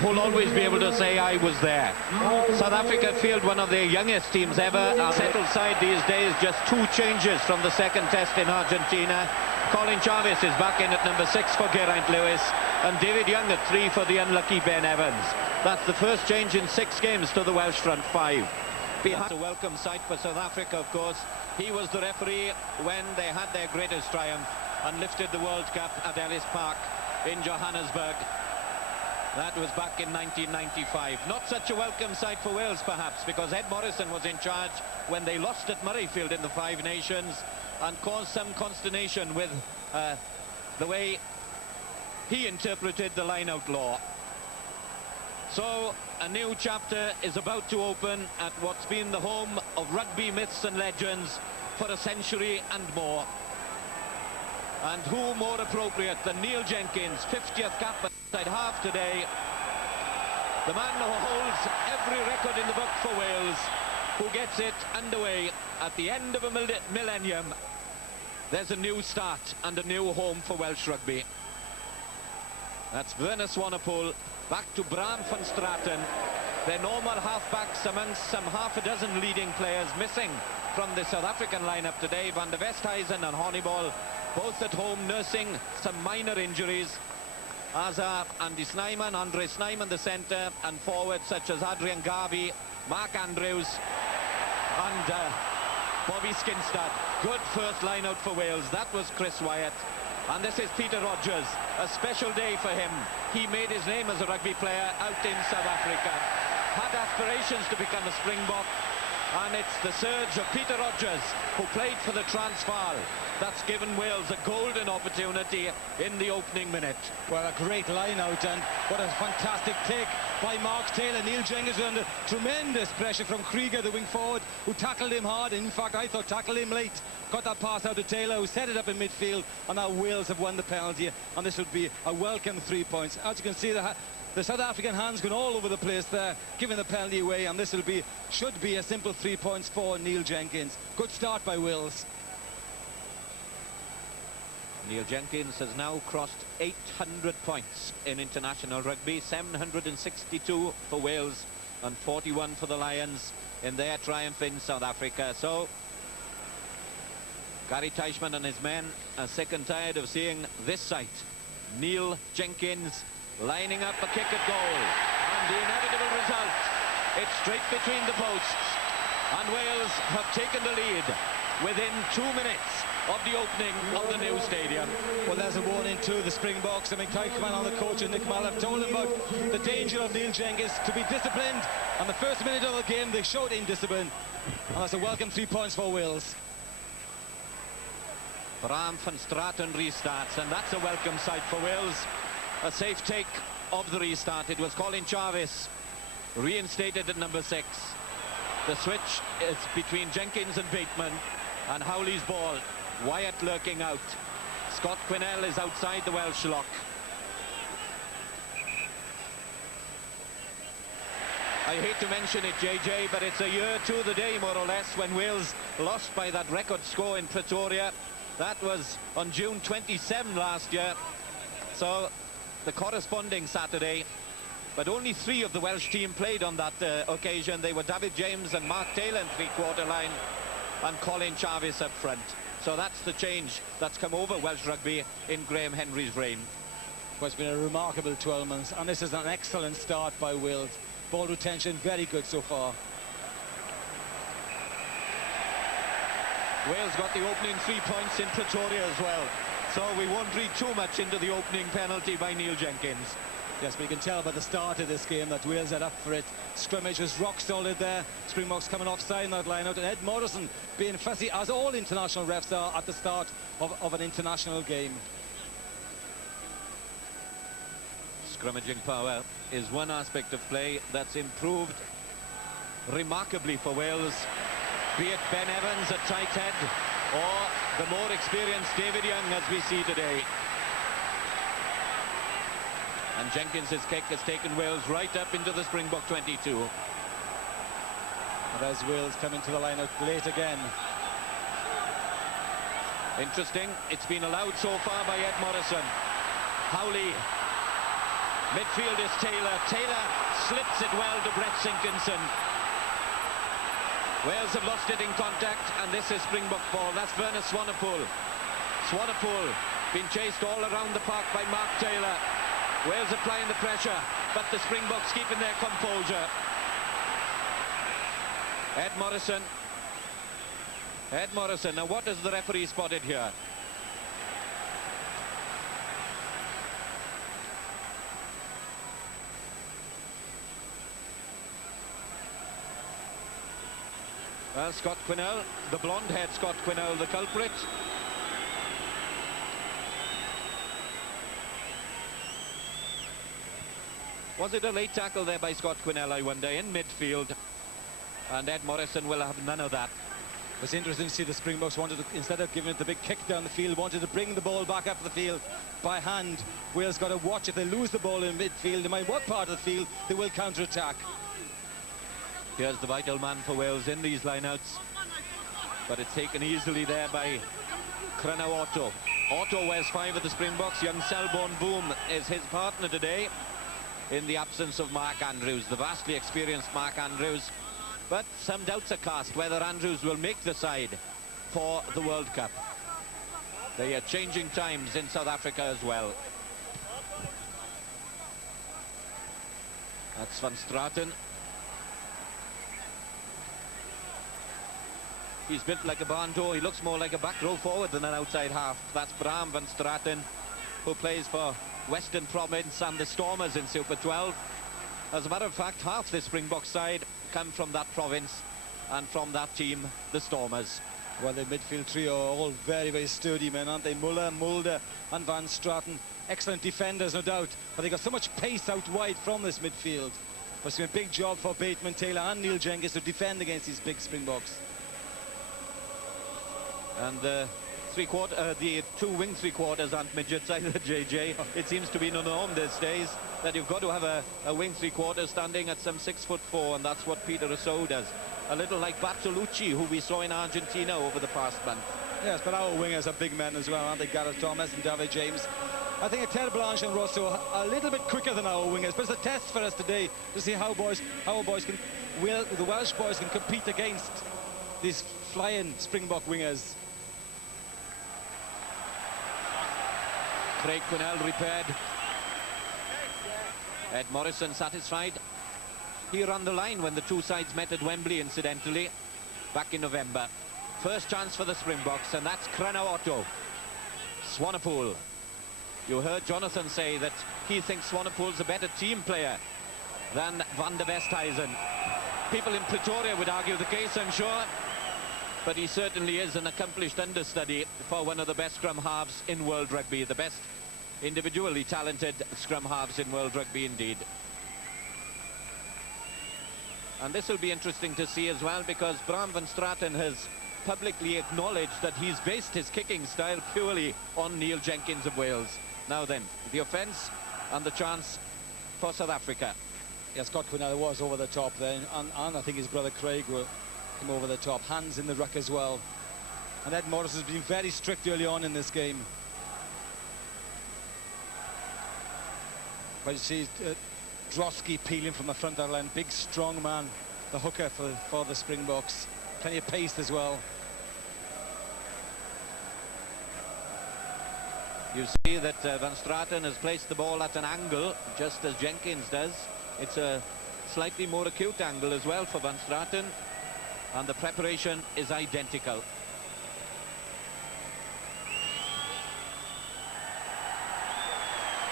who'll always be able to say I was there. South Africa field one of their youngest teams ever. A settled side these days, just 2 changes from the second test in Argentina. Colin Jarvis is back in at number 6 for Geraint Lewis, and David Young at 3 for the unlucky Ben Evans. That's the first change in 6 games to the Welsh front 5. Behind a welcome sight for South Africa, of course. He was the referee when they had their greatest triumph and lifted the World Cup at Ellis Park in Johannesburg. That was back in 1995. Not such a welcome sight for Wales, perhaps, because Ed Morrison was in charge when they lost at Murrayfield in the Five Nations and caused some consternation with the way he interpreted the line-out law. So a new chapter is about to open at what's been the home of rugby myths and legends for a century and more. And who more appropriate than Neil Jenkins, 50th cap at half today, the man who holds every record in the book for Wales, who gets it underway at the end of a millennium. There's a new start and a new home for Welsh rugby. That's Werner Swanepoel back to Bram van Straten, their normal halfbacks amongst some half a dozen leading players missing from the South African lineup today. Van der Westhuizen and Honeyball both at home nursing some minor injuries, as are Andy Snyman, Andre Snyman the centre, and forwards such as Adrian Garvey, Mark Andrews and Bobby Skinstad. Good first line out for Wales. That was Chris Wyatt. And this is Peter Rogers, a special day for him. He made his name as a rugby player out in South Africa. Had aspirations to become a Springbok. And it's the surge of Peter Rogers, who played for the Transvaal, that's given Wales a golden opportunity in the opening minute. Well, a great line out, and what a fantastic take by Mark Taylor. Neil Jenkins under tremendous pressure from Krieger, the wing forward, who tackled him hard. In fact, I thought tackled him late. Got that pass out to Taylor, who set it up in midfield, and now Wales have won the penalty, and this would be a welcome 3 points. As you can see, the South African hands going all over the place there, giving the penalty away, and this should be a simple 3 points for Neil Jenkins. Good start by Wales. Neil Jenkins has now crossed 800 points in international rugby, 762 for Wales and 41 for the Lions in their triumph in South Africa. So Gary Teichmann and his men are sick and tired of seeing this sight. Neil Jenkins lining up a kick at goal, and the inevitable result, it's straight between the posts, and Wales have taken the lead within 2 minutes of the opening of the new stadium. Well, there's a warning to the Springboks. I mean, Teichmann and the coach and Nick Mull have told him about the danger of Neil Jenkins to be disciplined, and the first minute of the game they showed indiscipline, and that's a welcome 3 points for Wales. Bram van Straten restarts, and that's a welcome sight for Wales. A safe take of the restart. It was Colin Jarvis reinstated at number 6. The switch is between Jenkins and Bateman, and Howley's ball. Wyatt lurking out. Scott Quinnell is outside the Welsh lock. I hate to mention it, JJ, but it's a year to the day, more or less, when Wales lost by that record score in Pretoria. That was on June 27 last year. So the corresponding Saturday, but only 3 of the Welsh team played on that occasion. They were David James and Mark Taylor in three-quarter line, and Colin Jarvis up front. So that's the change that's come over Welsh rugby in Graham Henry's reign. Well, it's been a remarkable 12 months, and this is an excellent start by Wales. Ball retention very good so far. Wales got the opening 3 points in Pretoria as well, so we won't read too much into the opening penalty by Neil Jenkins. Yes, but you can tell by the start of this game that Wales are up for it. Scrimmage was rock solid there. Springboks coming offside in that line-out, and Ed Morrison being fussy, as all international refs are at the start of an international game. Scrummaging power is one aspect of play that's improved remarkably for Wales, be it Ben Evans at tight head or the more experienced David Young, as we see today. And Jenkins' kick has taken Wales right up into the Springbok 22. And as Wales come into the line-out late again. Interesting, it's been allowed so far by Ed Morrison. Howley Midfield is Taylor. Taylor slips it well to Brett Sinkinson. Wales have lost it in contact, and this is Springbok ball. That's Werner Swanepoel. Swanepoel being chased all around the park by Mark Taylor. Wales applying the pressure, but the Springboks keeping their composure. Ed Morrison. Ed Morrison. Now what has the referee spotted here? Scott Quinnell, the blonde-haired Scott Quinnell, the culprit. Was it a late tackle there by Scott Quinnell, I wonder, in midfield? And Ed Morrison will have none of that. It's interesting to see the Springboks wanted to, instead of giving it the big kick down the field, wanted to bring the ball back up the field by hand. Wales got to watch if they lose the ball in midfield, no matter what part of the field, they will counter-attack. Here's the vital man for Wales in these lineouts, but it's taken easily there by Cryno Otto. Otto wears 5 of the Springboks. Young Selborne Boom is his partner today in the absence of Mark Andrews, the vastly experienced Mark Andrews. But some doubts are cast whether Andrews will make the side for the World Cup. They are changing times in South Africa as well. That's Van Straten. He's built like a barn door. He looks more like a back row forward than an outside half. That's Bram Van Straten, who plays for Western Province and the Stormers in Super 12. As a matter of fact, half the Springbok side come from that province and from that team, the Stormers. Well, the midfield trio are all very, very sturdy men, aren't they? Muller, Mulder and Van Straten. Excellent defenders, no doubt, but they got so much pace out wide from this midfield. It's been a big job for Bateman, Taylor and Neil Jenkins to defend against these big Springboks. And the two wing three-quarters aren't midgets either, JJ. It seems to be no norm these days that you've got to have a wing three-quarter standing at some 6'4", and that's what Peter Rousseau does. A little like Bartolucci, who we saw in Argentina over the past month. Yes, but our wingers are big men as well, aren't they? Gareth Thomas and David James. I think Tel Blanche and Rousseau are a little bit quicker than our wingers, but it's a test for us today to see how the Welsh boys can compete against these flying Springbok wingers. Craig Quinnell repaired. Ed Morrison satisfied. He ran the line when the two sides met at Wembley, incidentally, back in November. First chance for the Springboks, and that's Cryno Otto. Swanepoel. You heard Jonathan say that he thinks Swanepoel's a better team player than Van der Westhuizen. People in Pretoria would argue the case, I'm sure, but he certainly is an accomplished understudy for one of the best scrum halves in world rugby, the best individually talented scrum halves in world rugby indeed. And this will be interesting to see as well, because Bram Van Straten has publicly acknowledged that he's based his kicking style purely on Neil Jenkins of Wales. Now then, the offence and the chance for South Africa. Yeah, Scott Quinnell was over the top then, and I think his brother Craig will come over the top. Hands in the ruck as well. And Ed Morris has been very strict early on in this game. But you see Drosky peeling from the front of the line. Big, strong man, the hooker for the Springboks. Plenty of pace as well. You see that Van Straten has placed the ball at an angle, just as Jenkins does. It's a slightly more acute angle as well for Van Straten, and the preparation is identical.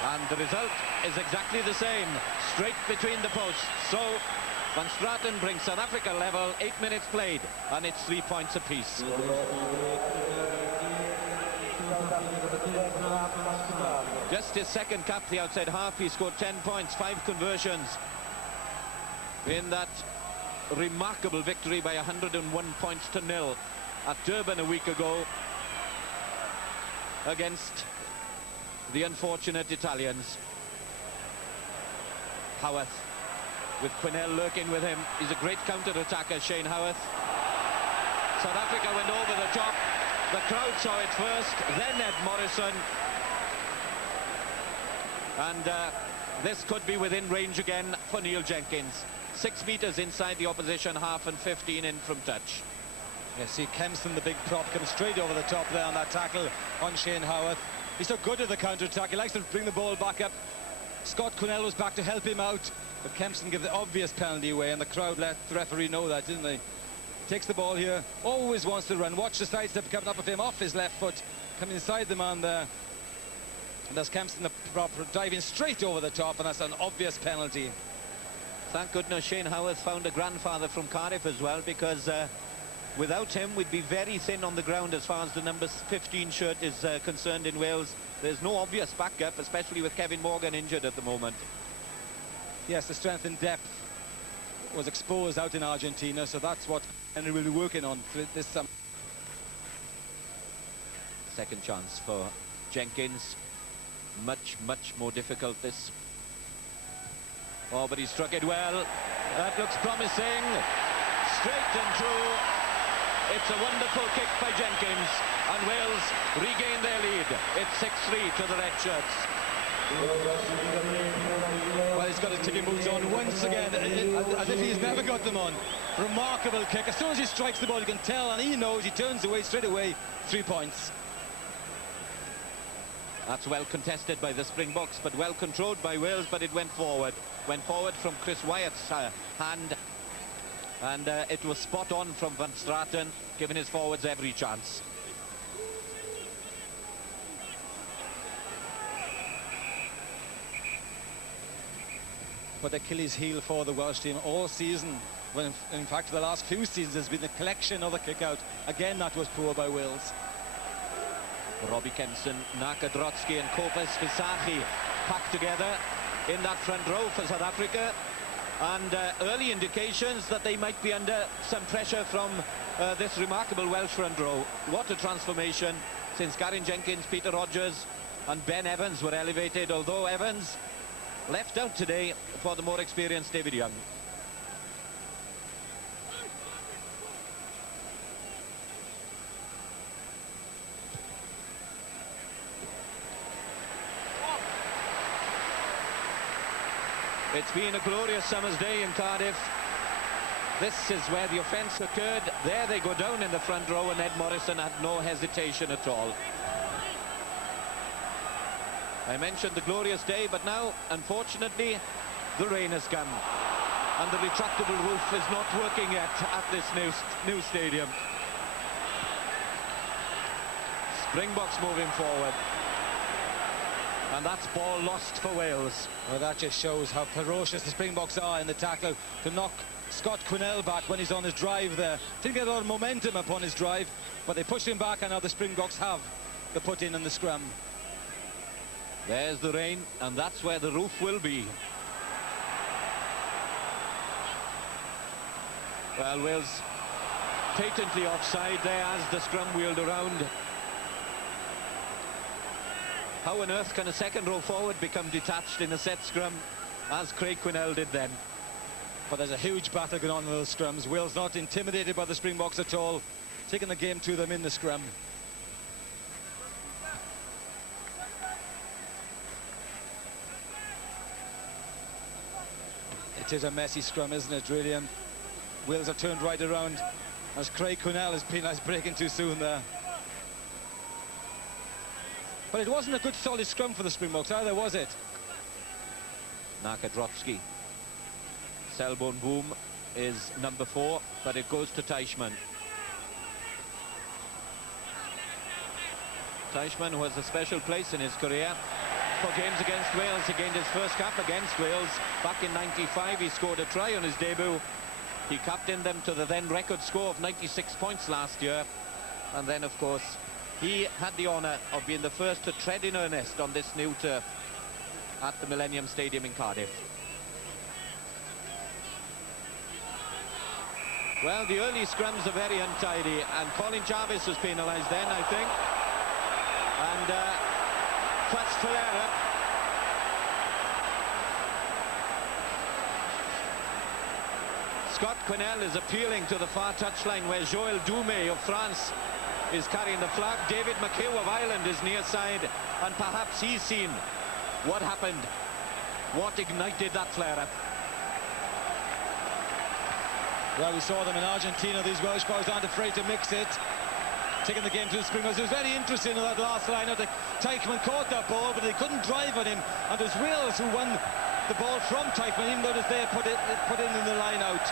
And the result is exactly the same, straight between the posts. So Van Straten brings South Africa level, 8 minutes played, and it's 3 points apiece. Just his second cap, the outside half, he scored 10 points, 5 conversions in that remarkable victory by 101 points to 0 at Durban a week ago against the unfortunate Italians. Howarth, with Quinnell lurking with him. He's a great counter-attacker, Shane Howarth. South Africa went over the top. The crowd saw it first, then Ed Morrison. And this could be within range again for Neil Jenkins. 6 metres inside the opposition half and 15 in from touch. You see Kempson, the big prop, comes straight over the top there on that tackle on Shane Howarth. He's so good at the counter-attack. He likes to bring the ball back up. Scott Quinnell was back to help him out, but Kempson gave the obvious penalty away, and the crowd let the referee know that, didn't they? Takes the ball here, always wants to run. Watch the sidestep coming up of him off his left foot, coming inside the man there. And there's Kempson, the prop, diving straight over the top, and that's an obvious penalty. Thank goodness Shane Howarth found a grandfather from Cardiff as well, because without him we'd be very thin on the ground as far as the number 15 shirt is concerned in Wales. There's no obvious backup, especially with Kevin Morgan injured at the moment. Yes, the strength and depth was exposed out in Argentina, so that's what Henry will be working on this summer. Second chance for Jenkins. Much more difficult this. Oh, but he struck it well. That looks promising. Straight and true. It's a wonderful kick by Jenkins, and Wales regain their lead. It's 6-3 to the Red Shirts. Well, he's got his tipping boots on once again, as if he's never got them on. Remarkable kick. As soon as he strikes the ball, you can tell, and he knows, he turns away straight away. 3 points. That's well contested by the Springboks, but well controlled by Wales, but it went forward. Went forward from Chris Wyatt's hand, and it was spot on from Van Straten, giving his forwards every chance. But Achilles' heel for the Welsh team all season, when in fact the last few seasons has been the collection of the kick-out. Again, that was poor by Wales. Robbie Kempson, Naka Drotsky and Kopis Visachi packed together in that front row for South Africa, and early indications that they might be under some pressure from this remarkable Welsh front row. What a transformation since Garen Jenkins, Peter Rogers and Ben Evans were elevated, although Evans left out today for the more experienced David Young. It's been a glorious summer's day in Cardiff. This is where the offence occurred. There they go down in the front row, and Ed Morrison had no hesitation at all. I mentioned the glorious day, but now, unfortunately, the rain has come, and the retractable roof is not working yet at this new stadium. Springboks moving forward. And that's ball lost for Wales. Well, that just shows how ferocious the Springboks are in the tackle to knock Scott Quinnell back when he's on his drive there. Didn't get a lot of momentum upon his drive, but they pushed him back, and now the Springboks have the put-in and the scrum. There's the rain, and that's where the roof will be. Well, Wales patently offside there as the scrum wheeled around. How on earth can a second row forward become detached in a set scrum, as Craig Quinnell did then? But there's a huge battle going on in those scrums. Wales not intimidated by the Springboks at all, taking the game to them in the scrum. It is a messy scrum, isn't it, really? And Wales have turned right around as Craig Quinnell is penalised breaking too soon there. But it wasn't a good solid scrum for the Springboks either, was it? Naka Drotsky. Selbone Boom is number 4, but it goes to Teichmann. Teichmann, who has a special place in his career for games against Wales. He gained his first cap against Wales back in '95. He scored a try on his debut. He captained them to the then record score of 96 points last year. And then, of course, he had the honour of being the first to tread in earnest on this new turf at the Millennium Stadium in Cardiff. Well, the early scrums are very untidy, and Colin Jarvis was penalised then, I think. And first Ferreira. Scott Quinnell is appealing to the far touchline where Joël Doumet of France is carrying the flag. David McHugh of Ireland is near side, and perhaps he's seen what happened What ignited that flare-up? Well, we saw them in Argentina. These Welsh boys aren't afraid to mix it. Taking the game to the Springboks. It was very interesting in that last line out. Teichmann caught that ball, but they couldn't drive on him. And it was Wales who won the ball from Teichmann, even though it was there put in the line out.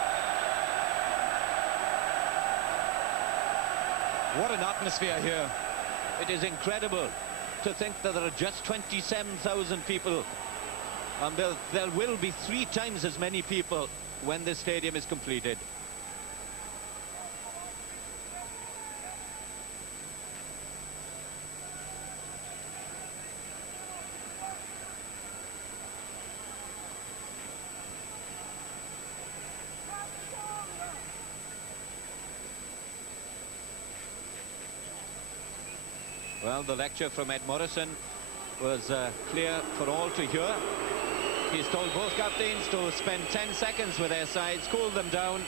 What an atmosphere here. It is incredible to think that there are just 27,000 people. And there will be 3 times as many people when this stadium is completed. Well, the lecture from Ed Morrison was clear for all to hear. He's told both captains to spend 10 seconds with their sides, cool them down.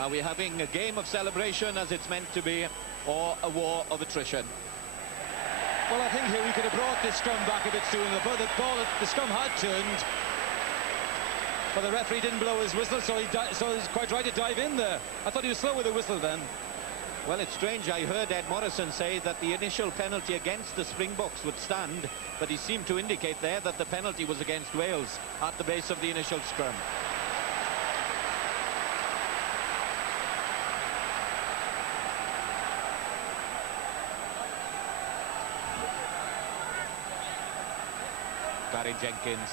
Are we having a game of celebration as it's meant to be, or a war of attrition? Well, I think here we could have brought this scrum back a bit sooner. The scrum had turned, but the referee didn't blow his whistle, so he's quite right to dive in there. I thought he was slow with the whistle then. Well, it's strange. I heard Ed Morrison say that the initial penalty against the Springboks would stand, but he seemed to indicate there that the penalty was against Wales at the base of the initial scrum. Barry Jenkins,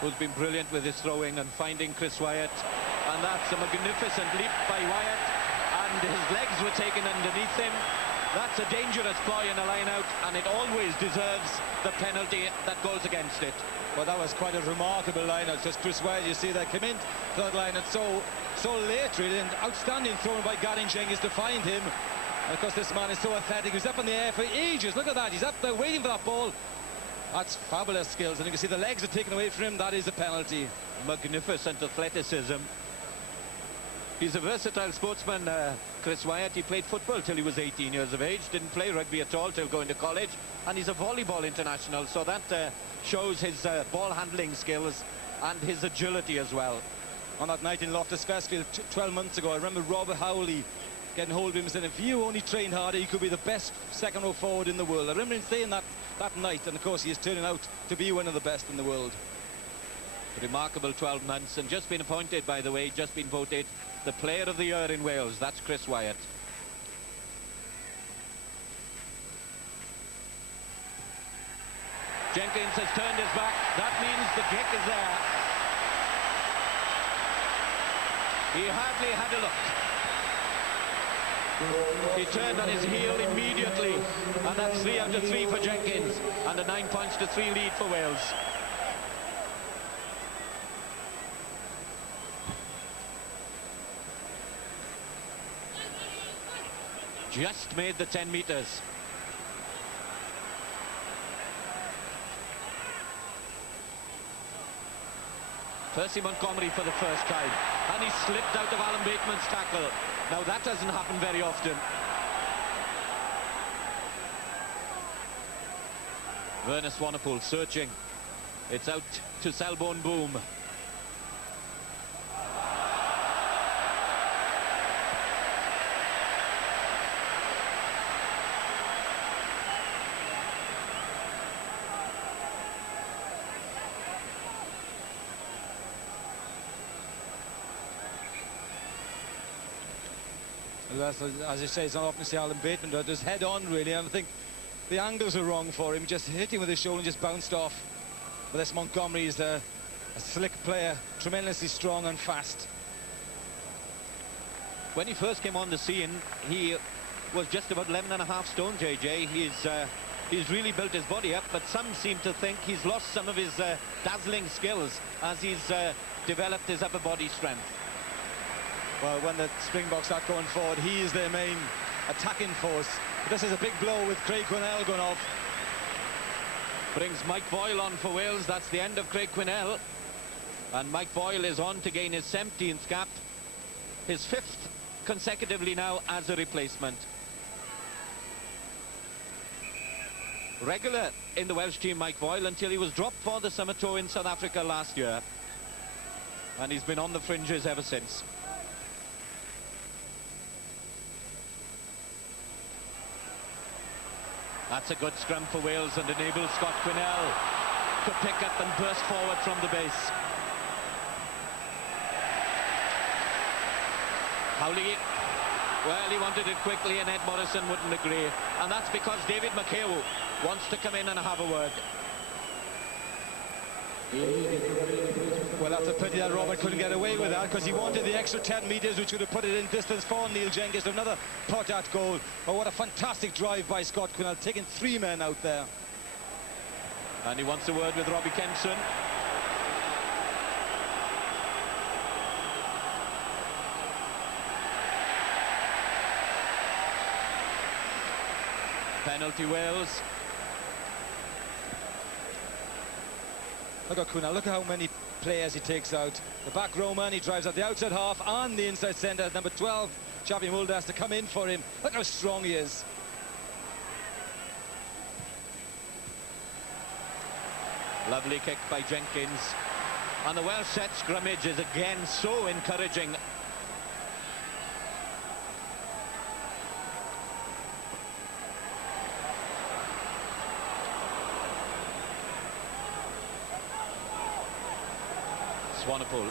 who's been brilliant with his throwing and finding Chris Wyatt, and that's a magnificent leap by Wyatt. And his legs were taken underneath him. That's a dangerous ploy in a line-out, and it always deserves the penalty that goes against it. Well, that was quite a remarkable line-out. Just Chris Wyatt, you see that come in to that line-out so late, really, and outstanding thrown by Gary Jenkins to find him. And of course, this man is so athletic. He's up in the air for ages. Look at that. He's up there waiting for that ball. That's fabulous skills, and you can see the legs are taken away from him. That is a penalty. Magnificent athleticism. He's a versatile sportsman, Chris Wyatt. He played football till he was 18 years of age, didn't play rugby at all till going to college, and he's a volleyball international, so that shows his ball handling skills and his agility as well. On that night in Loftus Versfield 12 months ago, I remember Robert Howley getting hold of him and saying, if you only trained harder, you could be the best second row forward in the world. I remember him saying that night, and of course he is turning out to be one of the best in the world. Remarkable 12 months, and just been appointed, by the way, just been voted the player of the year in Wales. That's Chris Wyatt. Jenkins has turned his back. That means the kick is there. He hardly had a look. He turned on his heel immediately, and that's 3 out of 3 for Jenkins, and a 9-3 lead for Wales. Just made the 10 metres. Percy Montgomery for the first time, and he slipped out of Alan Bateman's tackle. Now that doesn't happen very often. Werner Swanepoel searching. It's out to Selborne Boom. As you say, it's not often to see Alan Bateman do it. Just head on, really, and I think the angles are wrong for him. Just hitting with his shoulder and just bounced off. But this Montgomery is a slick player, tremendously strong and fast. When he first came on the scene, he was just about 11.5 stone, JJ. He's really built his body up, but some seem to think he's lost some of his dazzling skills as he's developed his upper body strength. Well, when the Springboks start going forward, he is their main attacking force. But this is a big blow with Craig Quinnell going off. Brings Mike Boyle on for Wales. That's the end of Craig Quinnell. And Mike Boyle is on to gain his 17th cap. His 5th consecutively now as a replacement. regular in the Welsh team, Mike Boyle, until he was dropped for the summer tour in South Africa last year. And he's been on the fringes ever since. That's a good scrum for Wales and enables Scott Quinnell to pick up and burst forward from the base. Howley, well, he wanted it quickly and Ed Morrison wouldn't agree. And that's because David McHugh wants to come in and have a word. Well, that's a pity that Robert couldn't get away with that, because he wanted the extra 10 metres, which would have put it in distance for Neil Jenkins. Another pot at goal. Oh, what a fantastic drive by Scott Quinnell, taking 3 men out there. And he wants a word with Robbie Kempson. Penalty Wales. Look at Quinnell, look at how many players he takes out. The back row man, he drives out the outside half and the inside centre. Number 12, Xavi Mulder, has to come in for him. Look how strong he is. Lovely kick by Jenkins. And the Welsh set scrummage is again so encouraging. Swanepoel.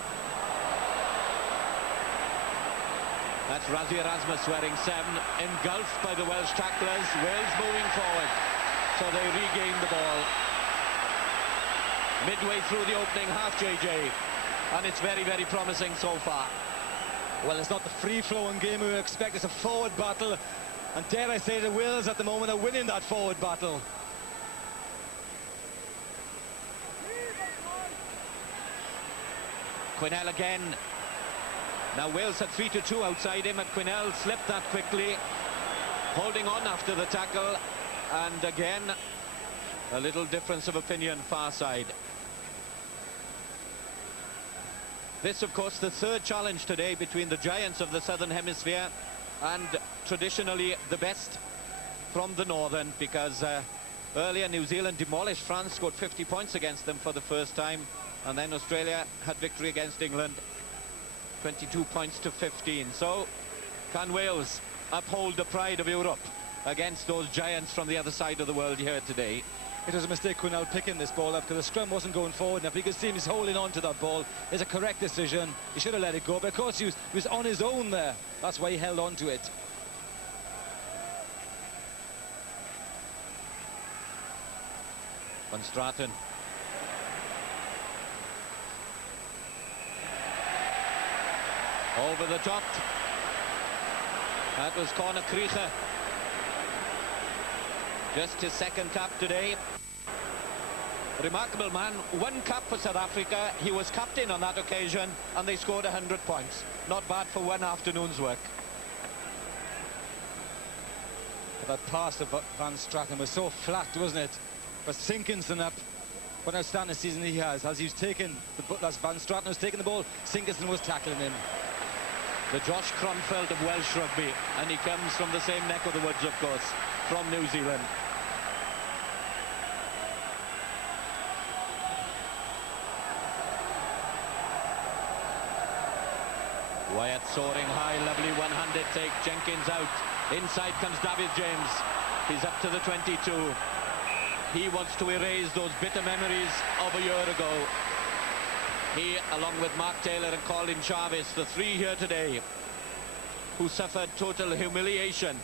That's Rassie Erasmus wearing 7, engulfed by the Welsh tacklers. Wales moving forward, so they regain the ball. Midway through the opening half, JJ, and it's very, very promising so far. Well, it's not the free-flowing game we expect. It's a forward battle, and dare I say the Wales at the moment are winning that forward battle. Quinnell again. Now Wales had 3-2 outside him, and Quinnell slipped that quickly, holding on after the tackle, and again a little difference of opinion far side. This, of course, the third challenge today between the giants of the Southern Hemisphere and traditionally the best from the Northern, because earlier New Zealand demolished France, scored 50 points against them for the first time, and then Australia had victory against England, 22 points to 15. So can Wales uphold the pride of Europe against those giants from the other side of the world here today? It was a mistake, Quinnell, picking this ball up, because the scrum wasn't going forward enough. You could see him, he's holding on to that ball. It's a correct decision. He should have let it go, but of course he was on his own there. That's why he held on to it. Van Straten. Over the top. That was Conor Krieger. Just his second cap today. Remarkable man. 1 cap for South Africa. He was captain on that occasion, and they scored 100 points. Not bad for one afternoon's work. But that pass of Van Straten was so flat, wasn't it? But Sinkinson up. What an outstanding season he has. As he's taken, as Van Straten was taking the ball, Sinkinson was tackling him. The Josh Kronfeld of Welsh rugby, and he comes from the same neck of the woods, of course, from New Zealand. Wyatt soaring high, lovely one-handed take. Jenkins out. Inside comes David James. He's up to the 22. He wants to erase those bitter memories of a year ago. He, along with Mark Taylor and Colin Jarvis, the 3 here today, who suffered total humiliation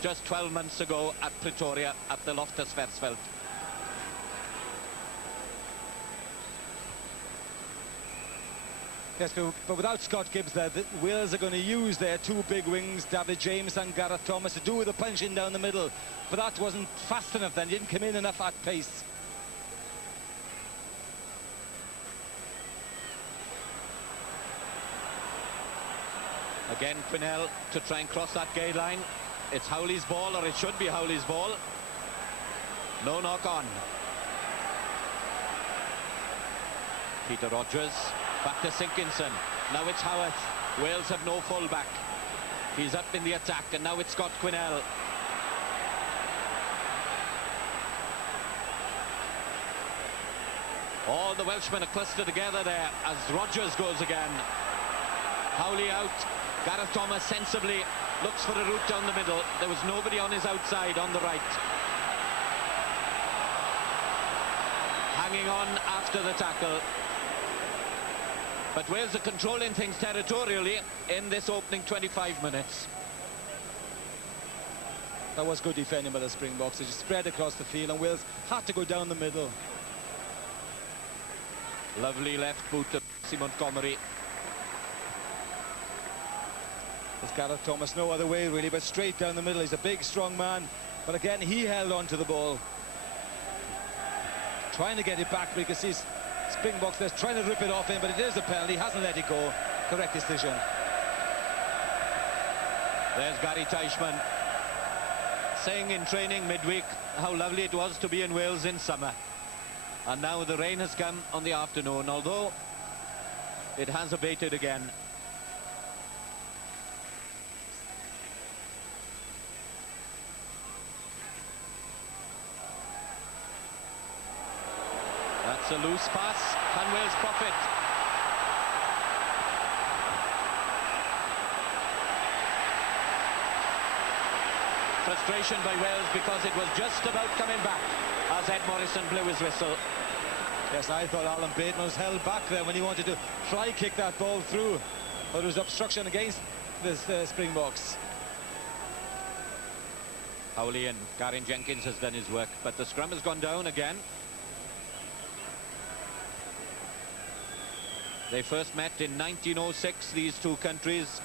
just 12 months ago at Pretoria at the Loftus Versfeld. Yes, but without Scott Gibbs there, the Wales are going to use their 2 big wings, David James and Gareth Thomas, to do with the punching down the middle. But that wasn't fast enough then, he didn't come in enough at pace. Again, Quinnell to try and cross that gate line. It's Howley's ball, or it should be Howley's ball. No knock on. Peter Rogers. Back to Sinkinson. Now it's Howarth. Wales have no fullback. He's up in the attack, and now it's Scott Quinnell. All the Welshmen are clustered together there as Rogers goes again. Howley out. Gareth Thomas sensibly looks for a route down the middle. There was nobody on his outside on the right. Hanging on after the tackle. But Wales are controlling things territorially in this opening 25 minutes. That was good defending by the Springboks. They just spread across the field and Wales had to go down the middle. Lovely left boot of Montgomery. With Gareth Thomas no other way really but straight down the middle. He's a big strong man, but again he held on to the ball, trying to get it back. We can see Springboks there trying to rip it off him, but it is a penalty. He hasn't let it go. Correct decision. There's Gary Teichmann saying in training midweek how lovely it was to be in Wales in summer, and now the rain has come on the afternoon, although it has abated again. That's a loose pass. Can Wales profit? Frustration by Wales because it was just about coming back as Ed Morrison blew his whistle. Yes, I thought Alan Bateman was held back there when he wanted to try kick that ball through, but there was obstruction against the Springboks. Howley and Garen Jenkins has done his work, but the scrum has gone down again. They first met in 1906, these two countries.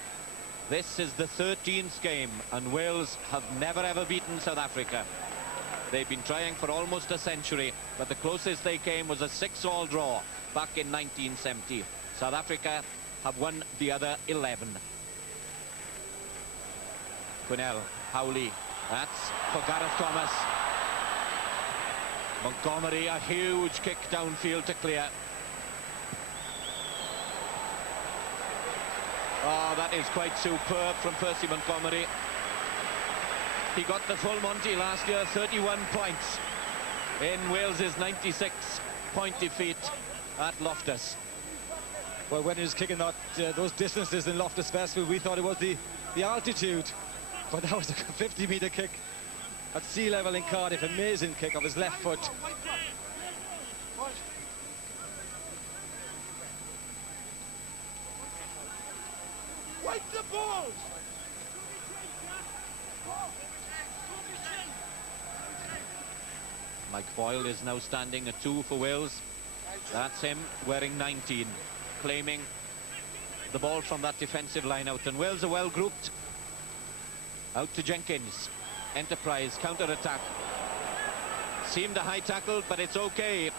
This is the 13th game, and Wales have never ever beaten South Africa. They've been trying for almost a century, but the closest they came was a 6-all draw back in 1970. South Africa have won the other 11. Quinnell, Howley, that's for Gareth Thomas. Montgomery, a huge kick downfield to clear. Oh, that is quite superb from Percy Montgomery. He got the full Monty last year, 31 points in Wales's 96-point defeat at Loftus. Well, when he was kicking that, those distances in Loftus Versfeld, we thought it was the altitude, but that was a 50-metre kick at sea level in Cardiff. Amazing kick of his left foot. Wipe the balls! Mike Boyle is now standing at 2 for Wales. That's him wearing 19, claiming the ball from that defensive line out. And Wales are well grouped. Out to Jenkins. Enterprise, counter-attack. Seemed a high tackle, but it's okay.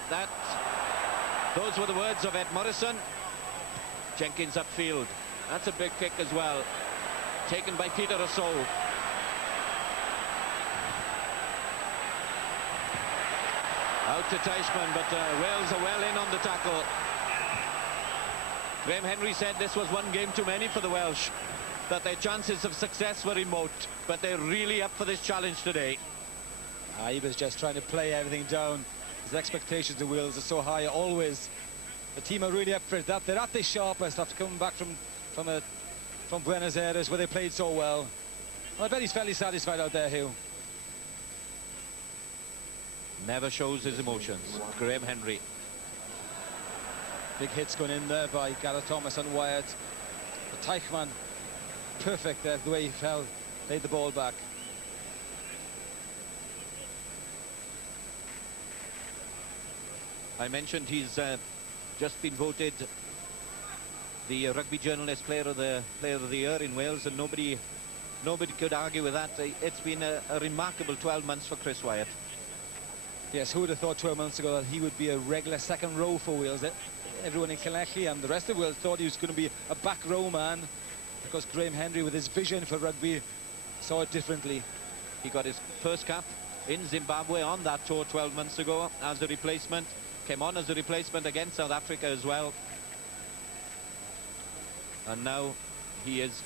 Those were the words of Ed Morrison. Jenkins upfield. That's a big kick as well. Taken by Peter Rousseau. Out to Teichmann, but Wales are well in on the tackle. Graham Henry said this was one game too many for the Welsh, that their chances of success were remote, but they're really up for this challenge today. He was just trying to play everything down. His expectations of Wales are so high always. The team are really up for it. They're at their sharpest after coming back from Buenos Aires, where they played so well. I bet he's fairly satisfied out there, Hugh. Never shows his emotions, Graham Henry. Big hits going in there by Gareth Thomas and Wyatt. But Teichmann, perfect there, the way he fell, laid the ball back. I mentioned he's just been voted the Rugby Journalist Player of the Year in Wales, and nobody could argue with that. It's been a remarkable 12 months for Chris Wyatt. Yes, who would have thought 12 months ago that he would be a regular second row for Wales? Everyone in Killechy and the rest of Wales thought he was going to be a back row man, because Graham Henry, with his vision for rugby, saw it differently. He got his first cap in Zimbabwe on that tour 12 months ago as a replacement. Came on as a replacement against South Africa as well. And now he is,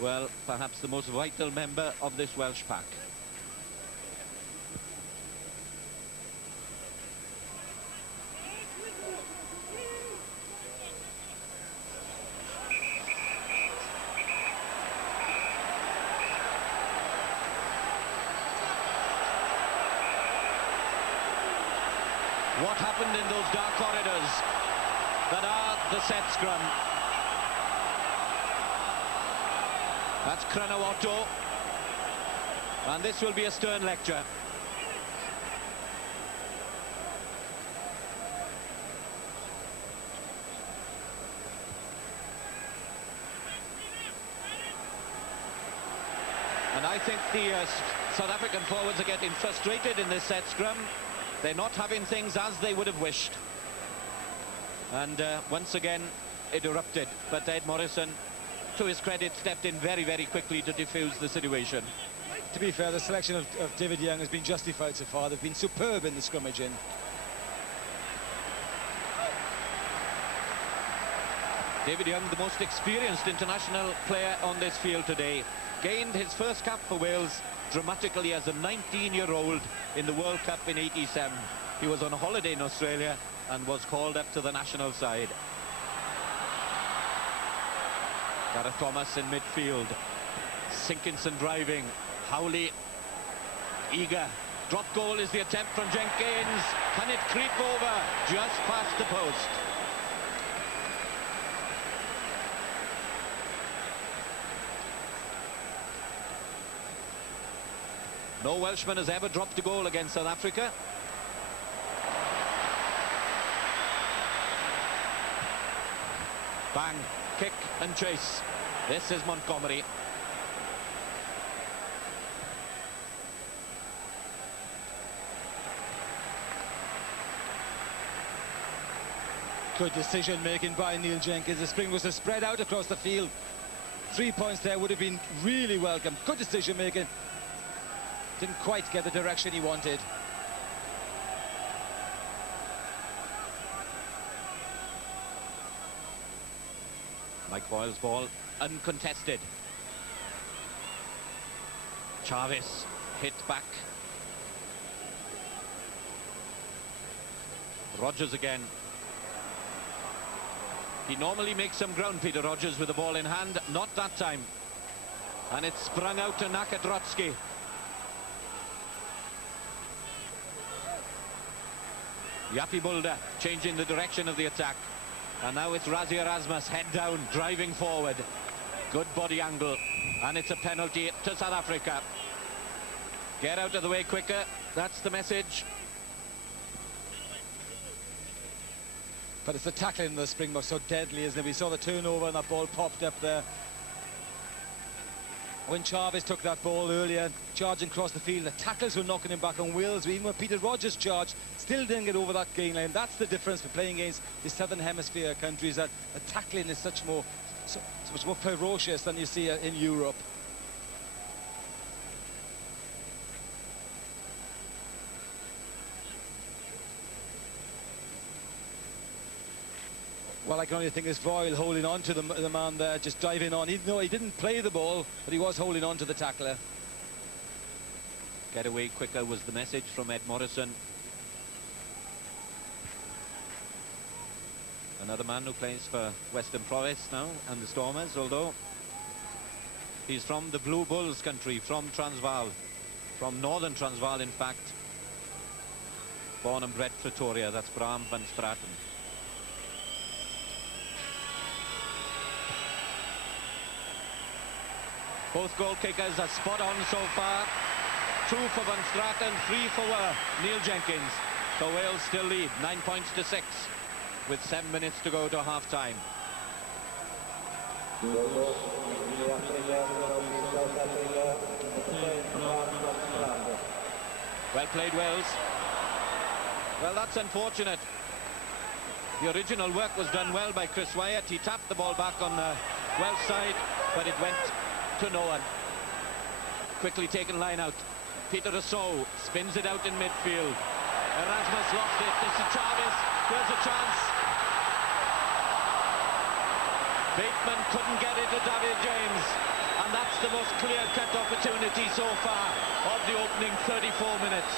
well, perhaps the most vital member of this Welsh pack. what happened in those dark corridors that are the set scrum. That's Cranawatto, and this will be a stern lecture. And I think the South African forwards are getting frustrated in this set scrum. They're not having things as they would have wished. And once again, it erupted. But Ed Morrison, to his credit, stepped in very, very quickly to defuse the situation. To be fair, the selection of David Young has been justified so far. They've been superb in the scrimmaging. David Young, the most experienced international player on this field today, gained his first cap for Wales dramatically as a 19-year-old in the World Cup in '87. He was on holiday in Australia and was called up to the national side. Gareth Thomas in midfield. Sinkinson driving. Howley eager. Drop goal is the attempt from Jenkins. Can it creep over just past the post? No Welshman has ever dropped a goal against South Africa. Bang, kick and chase. This is Montgomery. Good decision making by Neil Jenkins. The Springboks are spread out across the field. 3 points there would have been really welcome. Good decision making. Didn't quite get the direction he wanted. Mike Boyle's ball uncontested. Jarvis hit back. Rogers again. He normally makes some ground, Peter Rogers, with the ball in hand. Not that time. And it sprung out to Nakadrotsky. Yapi Mulder changing the direction of the attack. And now it's Rassie Erasmus, head down, driving forward. Good body angle. And it's a penalty to South Africa. Get out of the way quicker. That's the message. But it's the tackling of the Springboks so deadly, isn't it? We saw the turnover and that ball popped up there. When Jarvis took that ball earlier, charging across the field, the tackles were knocking him back on wheels. Even when Peter Rogers charged, still didn't get over that gain line. That's the difference for playing against the Southern Hemisphere countries, that the tackling is so much more ferocious than you see in Europe. Well, I can only think it's Voyle holding on to the man there, just diving on. Even though he didn't play the ball, but he was holding on to the tackler. Get away quicker was the message from Ed Morrison. Another man who plays for Western Province now and the Stormers, although he's from the Blue Bulls country, from Transvaal, from Northern Transvaal in fact. Born and bred Pretoria, that's Bram van Straten. Both goal kickers are spot on so far. 2 for Van Straten, 3 for Neil Jenkins. So Wales still lead 9 points to 6 with 7 minutes to go to half time. Well played, Wales. Well, that's unfortunate. The original work was done well by Chris Wyatt. He tapped the ball back on the Welsh side, but it went to no one. Quickly taken line out. Peter Rousseau spins it out in midfield. Erasmus lost it. This is Jarvis. Here's a chance. Bateman couldn't get it to David James. And that's the most clear-cut opportunity so far of the opening 34 minutes.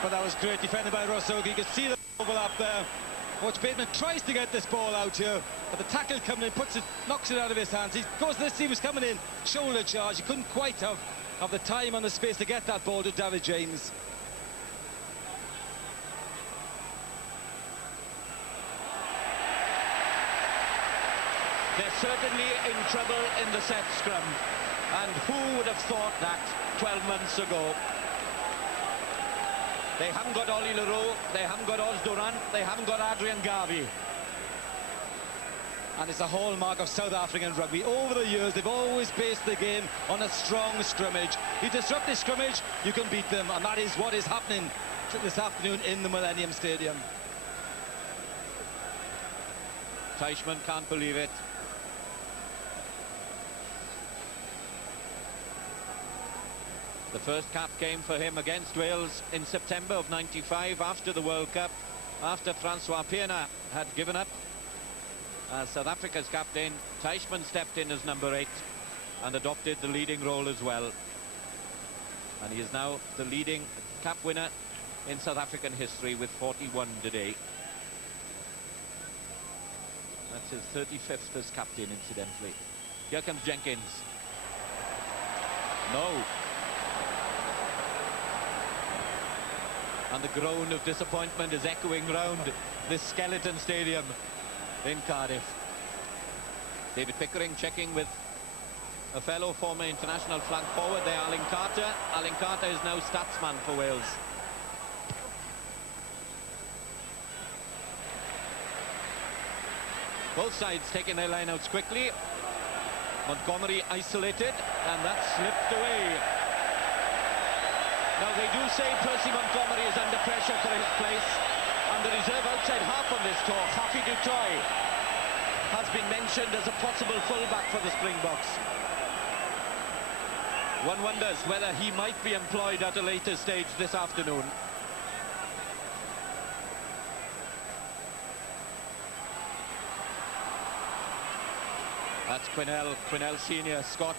But that was great defended by Rousseau. You could see the overlap there. Watch Bateman tries to get this ball out here, but the tackle coming in, knocks it out of his hands. He goes, he was coming in, shoulder charge. He couldn't quite have the time and the space to get that ball to David James. They're certainly in trouble in the set scrum. And who would have thought that 12 months ago? They haven't got Ollie Leroux, they haven't got Oz Durant, they haven't got Adrian Garvey. And it's a hallmark of South African rugby. Over the years, they've always based the game on a strong scrimmage. You disrupt the scrimmage, you can beat them. And that is what is happening this afternoon in the Millennium Stadium. Teichmann can't believe it. The first cap game for him against Wales in September of '95 after the World Cup, after Francois Pienaar had given up. As South Africa's captain, Teichmann stepped in as number 8 and adopted the leading role as well. And he is now the leading cap winner in South African history with 41 today. That's his 35th as captain, incidentally. Here comes Jenkins. No. And the groan of disappointment is echoing round this skeleton stadium in Cardiff. David Pickering checking with a fellow former international flank forward there, Alan Carter. Alan Carter is now statsman for Wales. Both sides taking their lineouts quickly. Montgomery isolated, and that slipped away. Now they do say Percy Montgomery is under pressure for his place, and the reserve outside half on this tour, Hafi du Toit, has been mentioned as a possible fullback for the Springboks. One wonders whether he might be employed at a later stage this afternoon. That's Quinnell Senior, Scott.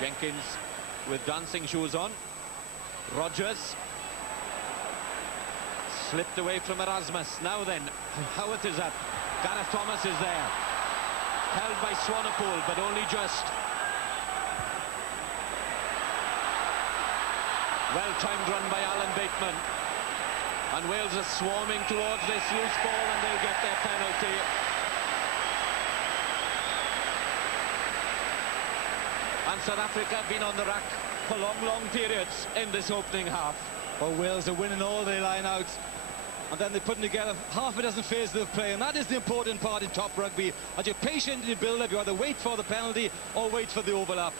Jenkins with dancing shoes on. Rogers slipped away from Erasmus. Now then, Howarth is up. Gareth Thomas is there. Held by Swanepoel, but only just. Well-timed run by Alan Bateman. And Wales are swarming towards this loose ball, and they'll get their penalty. And South Africa have been on the rack for long periods in this opening half. Well, Wales are winning all their line-outs, and then they're putting together half a dozen phases of play, and that is the important part in top rugby. As you're patient in the build-up, you either wait for the penalty or wait for the overlap.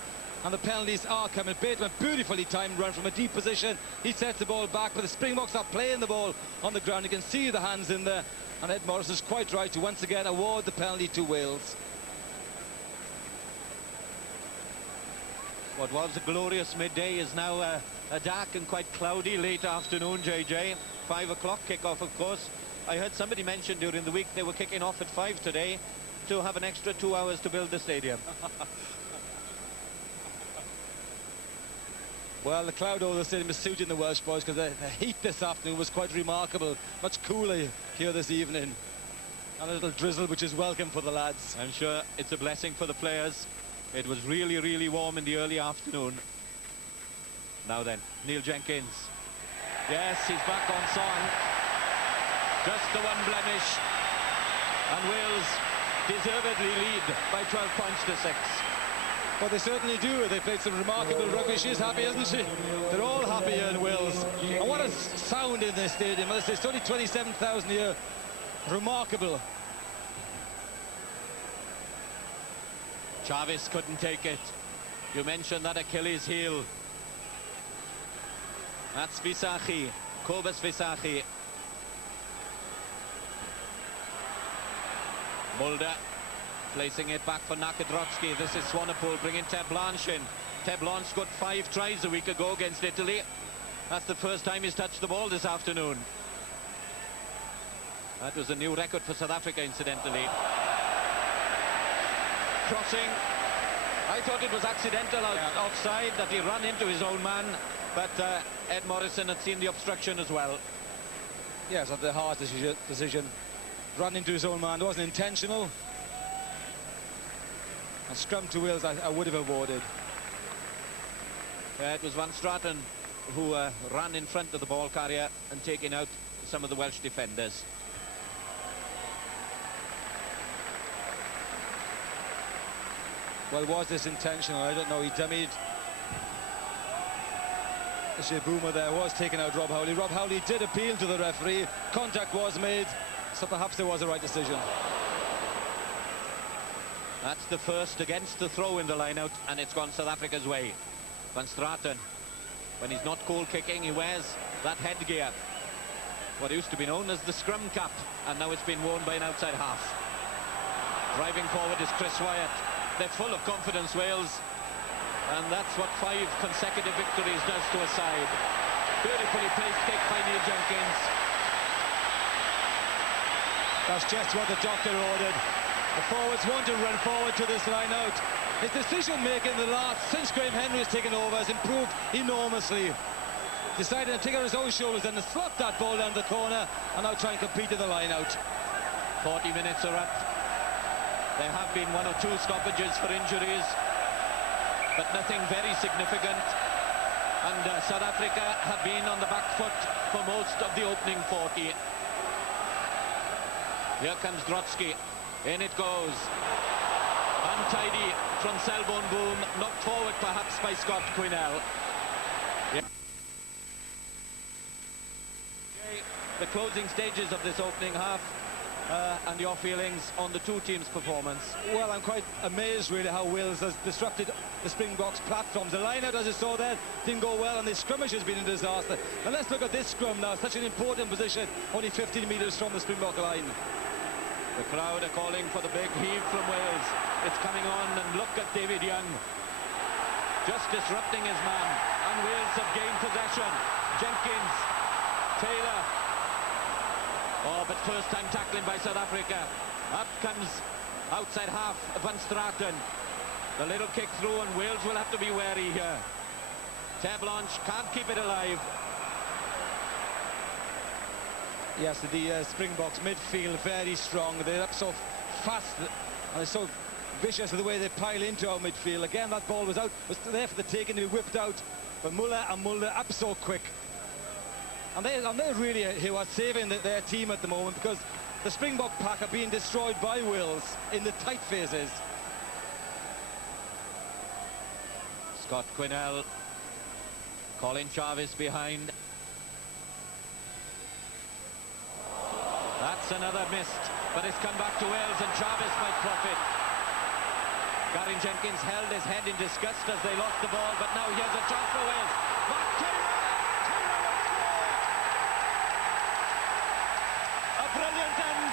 And the penalties are coming. Bateman, beautifully timed run from a deep position. He sets the ball back, but the Springboks are playing the ball on the ground. You can see the hands in there, and Ed Morris is quite right to once again award the penalty to Wales. What was a glorious midday is now a dark and quite cloudy late afternoon, JJ. 5 o'clock kickoff, of course. I heard somebody mention during the week they were kicking off at 5 today to have an extra 2 hours to build the stadium. Well, the cloud over the stadium is suiting the Welsh boys, because the heat this afternoon was quite remarkable. Much cooler here this evening. And a little drizzle, which is welcome for the lads. I'm sure it's a blessing for the players. It was really warm in the early afternoon. Now then, Neil Jenkins. Yes, he's back on song. Just the one blemish. And Wales deservedly lead by 12 points to 6. Well, they certainly do. They played some remarkable rugby. She's happy, isn't she? They're all happy here in Wales. And what a sound in this stadium. As I say, it's only 27,000 here. Remarkable. Chavez couldn't take it. You mentioned that Achilles heel. That's Visachi, Kobus Visachi. Mulder placing it back for Nakadrotsky. This is Swanepoel bringing Ted Blanche in. Ted Blanche got 5 tries a week ago against Italy. That's the first time he's touched the ball this afternoon. That was a new record for South Africa, incidentally. Crossing. I thought it was accidental offside, that he ran into his own man, but Ed Morrison had seen the obstruction as well. Yes, at the hard decision. Run into his own man. It wasn't intentional. And scrum to Wales, I would have awarded. It was Van Straten who ran in front of the ball carrier and taking out some of the Welsh defenders. Well, was this intentional? I don't know. He dummied. Boomer there was taking out Rob Howley. Rob Howley did appeal to the referee. Contact was made, so perhaps there was a right decision. That's the first against the throw in the line-out, and it's gone South Africa's way. Van Straten, when he's not goal kicking, he wears that headgear, what used to be known as the scrum cap, and now it's been worn by an outside half. Driving forward is Chris Wyatt. They're full of confidence, Wales, and that's what 5 consecutive victories does to a side. Beautifully placed kick by Neil Jenkins. That's just what the doctor ordered. The forwards want to run forward to this line out. His decision-making in the last, since Graham Henry has taken over, has improved enormously. Decided to take it on his own shoulders and to slot that ball down the corner and now try and compete in the line out. 40 minutes are up. There have been 1 or 2 stoppages for injuries, but nothing very significant. And South Africa have been on the back foot for most of the opening 40. Here comes Drotsky. In it goes. Untidy from Selborne Boom, knocked forward perhaps by Scott Quinnell. Yeah. The closing stages of this opening half, and your feelings on the two teams' performance. Well, I'm quite amazed really how Wales has disrupted the Springboks platforms. The line-out, as you saw there, didn't go well, and the scrimmage has been a disaster. And let's look at this scrum now, such an important position, only 15 metres from the Springbok line. The crowd are calling for the big heave from Wales. It's coming on, and look at David Young. Just disrupting his man. And Wales have gained possession. Jenkins, Taylor. Oh, but first time tackling by South Africa. Up comes outside half Van Straten. The little kick through, and Wales will have to be wary here. Terre Blanche can't keep it alive. Yes, the Springboks midfield very strong. They're up so fast and they're so vicious with the way they pile into our midfield. Again, that ball was there for the taking to be whipped out, but Muller and Mulder up so quick. And they're really who are saving their team at the moment, because the Springbok pack are being destroyed by Wales in the tight phases. Scott Quinnell, Colin Jarvis behind. That's another missed, but it's come back to Wales, and Jarvis might profit. Gary Jenkins held his head in disgust as they lost the ball, but now here's a chance for Wales. Mark Taylor! A brilliant end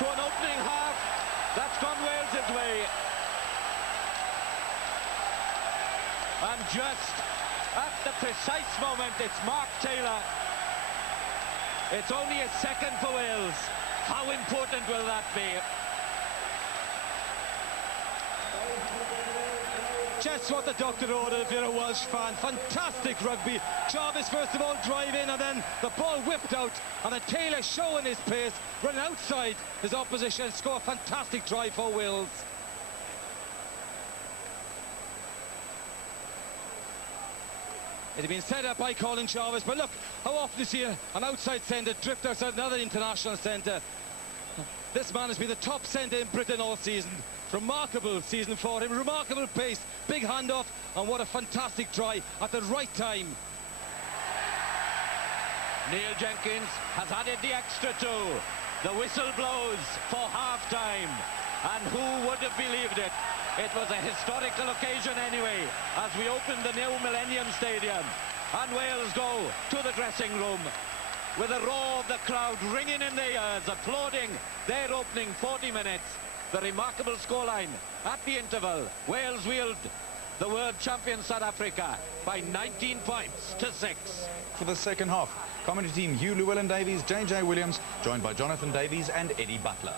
to an opening half that's gone Wales' way. And just at the precise moment, it's Mark Taylor. It's only a second for Wales. How important will that be? Just what the doctor ordered if you're a Welsh fan. Fantastic rugby. Jarvis first of all drive in, and then the ball whipped out, and then Taylor showing his pace, running outside his opposition, score a fantastic drive for Wales. It had been set up by Colin Jarvis, but look how often you see an outside centre drift outside another international centre. This man has been the top centre in Britain all season. Remarkable season for him, remarkable pace, big handoff, and what a fantastic try at the right time. Neil Jenkins has added the extra two. The whistle blows for half-time, and who would have believed it? It was a historical occasion anyway, as we opened the new Millennium Stadium, and Wales go to the dressing room with a roar of the crowd ringing in their ears, applauding their opening 40 minutes. The remarkable scoreline at the interval: Wales wield the world champion South Africa by 19 points to 6. For the second half, commentary team Hugh Llewellyn-Davies, JJ Williams, joined by Jonathan Davies and Eddie Butler.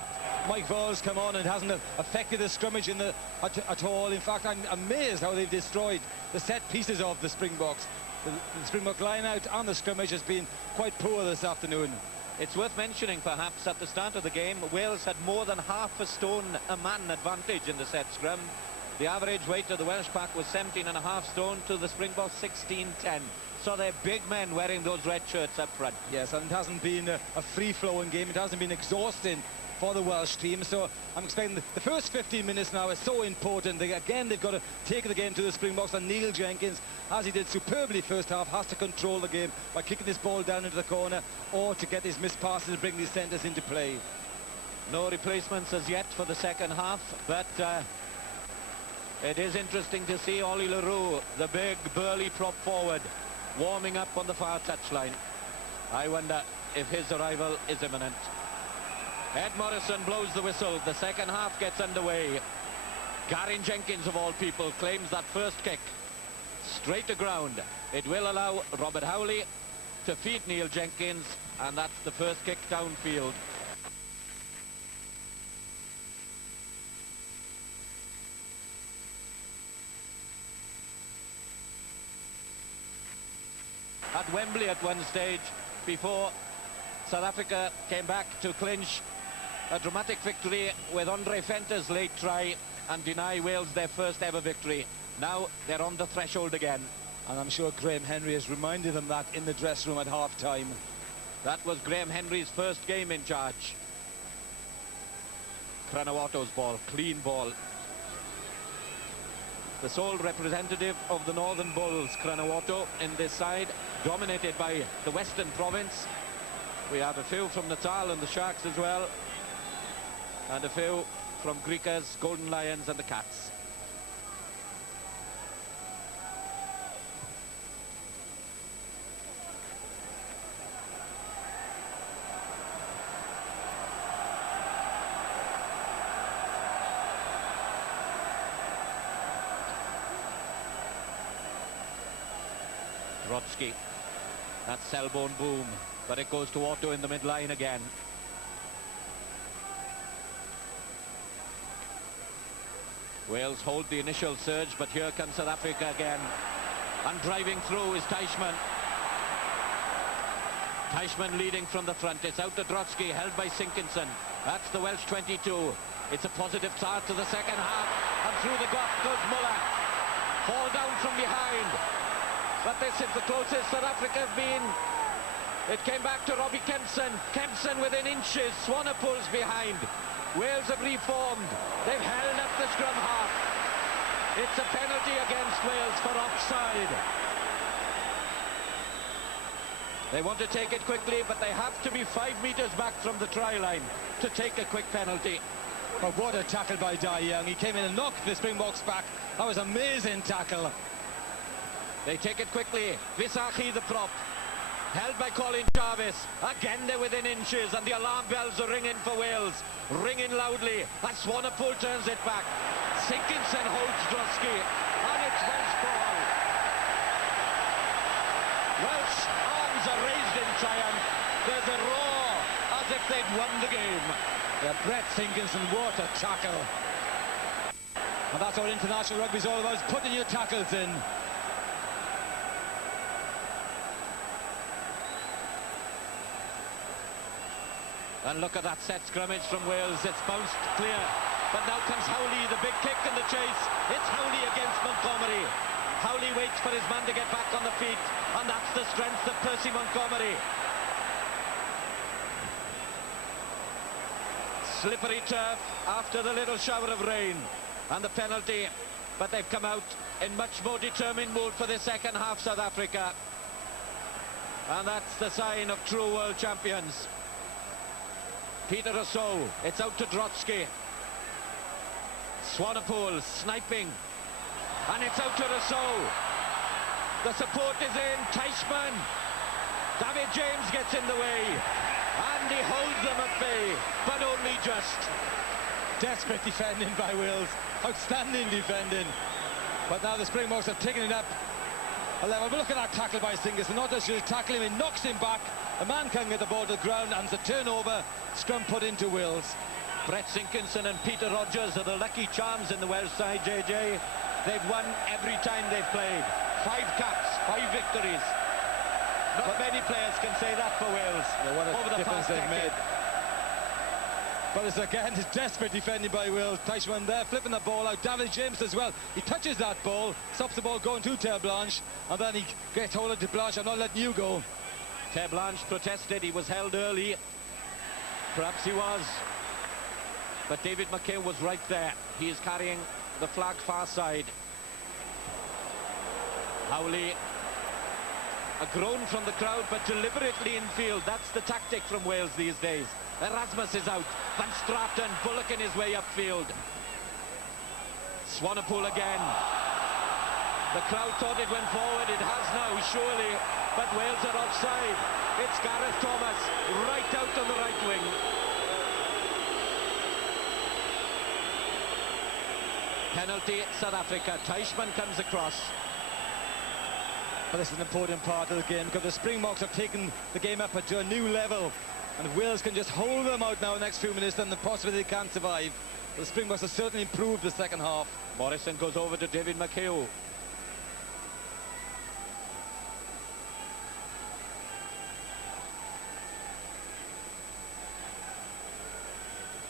Mike Voll's come on and hasn't affected the scrimmage at all. In fact, I'm amazed how they've destroyed the set pieces of the Springboks. The Springbok line-out and the scrimmage has been quite poor this afternoon. It's worth mentioning, perhaps, at the start of the game, Wales had more than half a stone a man advantage in the set scrum. The average weight of the Welsh pack was 17.5 stone to the Springboks 16.10. So they're big men wearing those red shirts up front. Yes, and it hasn't been a free-flowing game. It hasn't been exhausting for the Welsh team. So I'm expecting the first 15 minutes now is so important. They've got to take the game to the Springboks, and Neil Jenkins, as he did superbly first half, has to control the game by kicking this ball down into the corner or to get these missed passes and bring these centres into play. No replacements as yet for the second half, but it is interesting to see Ollie LaRue, the big burly prop forward, warming up on the far touchline. I wonder if his arrival is imminent. Ed Morrison blows the whistle. The second half gets underway. Garyn Jenkins, of all people, claims that first kick straight to ground. It will allow Robert Howley to feed Neil Jenkins, and that's the first kick downfield. At Wembley at one stage, before South Africa came back to clinch a dramatic victory with Andre Fenter's late try and deny Wales their first ever victory. Now they're on the threshold again. And I'm sure Graham Henry has reminded them that in the dressing room at half-time. That was Graham Henry's first game in charge. Cranawato's ball, clean ball. The sole representative of the Northern Bulls, Cranawato, in this side, dominated by the Western Province. We have a few from Natal and the Sharks as well, and a few from Griquas, Golden Lions and the Cats. Brodsky, that's Selborne boom, but it goes to Otto in the midline again. Wales hold the initial surge, but here comes South Africa again, and driving through is Teichmann. Teichmann leading from the front. It's out to Drotsky, held by Sinkinson. That's the Welsh 22. It's a positive start to the second half, and through the gap goes Muller. Fall down from behind. But this is the closest South Africa have been. It came back to Robbie Kempson. Kempson within inches. Swanepoel's behind. Wales have reformed. They've held up the scrum half. It's a penalty against Wales for offside. They want to take it quickly, but they have to be 5 meters back from the try line to take a quick penalty. But what a tackle by Dai Young. He came in and knocked the Springboks back. That was an amazing tackle. They take it quickly. Visachi, the prop, held by Colin Jarvis. Again they're within inches, and the alarm bells are ringing for Wales. Ringing loudly as Swanepoel turns it back. Sinkinson holds Drotsky, and it's Welsh ball. Welsh arms are raised in triumph. There's a roar as if they'd won the game. Yeah, Brett Sinkinson, what a tackle. And that's what international rugby's all about, is putting your tackles in. And look at that set scrummage from Wales. It's bounced clear. But now comes Howley, the big kick in the chase. It's Howley against Montgomery. Howley waits for his man to get back on the feet. And that's the strength of Percy Montgomery. Slippery turf after the little shower of rain. And the penalty. But they've come out in much more determined mood for the second half, South Africa. And that's the sign of true world champions. Peter Rousseau, it's out to Drotsky. Swanepoel sniping, and it's out to Rousseau. The support is in. Teichmann, David James gets in the way, and he holds them at bay, but only just. Desperate defending by Wales, outstanding defending. But now the Springboks have taken it up a level. But look at that tackle by Sinkinson. Not just tackling him, he knocks him back. A man can get the ball to the ground, and the turnover. Scrum put into Wales. Brett Sinkinson and Peter Rogers are the lucky charms in the Welsh side, JJ. They've won every time they've played. 5 caps, 5 victories. Not many players can say that for Wales. Yeah, what a over the difference past they've decade. made. But it's again, it's desperate defending by Wales. Teichmann there, flipping the ball out. David James as well. He touches that ball, stops the ball going to Terre Blanche, and then he gets hold of Terre Blanche. I'm not letting you go. Terre Blanche protested. He was held early. Perhaps he was. But David McHale was right there. He is carrying the flag far side. Howley, a groan from the crowd, but deliberately infield. That's the tactic from Wales these days. Erasmus is out. Van Straten bullocking his way upfield. Swanepoel again. The crowd thought it went forward. It has now, surely. But Wales are offside. It's Gareth Thomas right out on the right wing. Penalty, South Africa. Teichmann comes across. But this is an important part of the game because the Springboks have taken the game up to a new level. And if Wales can just hold them out now in the next few minutes, then the possibility they can't survive. But the Springboks have certainly improved the second half. Morrison goes over to David McHale.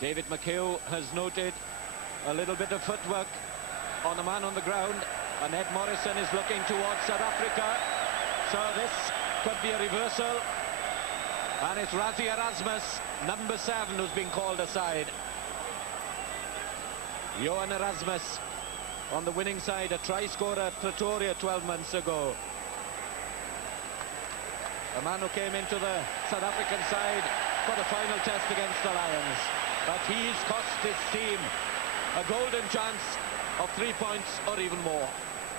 David McHale has noted a little bit of footwork on the man on the ground, and Ed Morrison is looking towards South Africa. So this could be a reversal, and it's Rassie Erasmus, number 7, who's been called aside. Johan Erasmus on the winning side, a try scorer at Pretoria 12 months ago. A man who came into the South African side for the final test against the Lions. But he's cost his team a golden chance of 3 points or even more.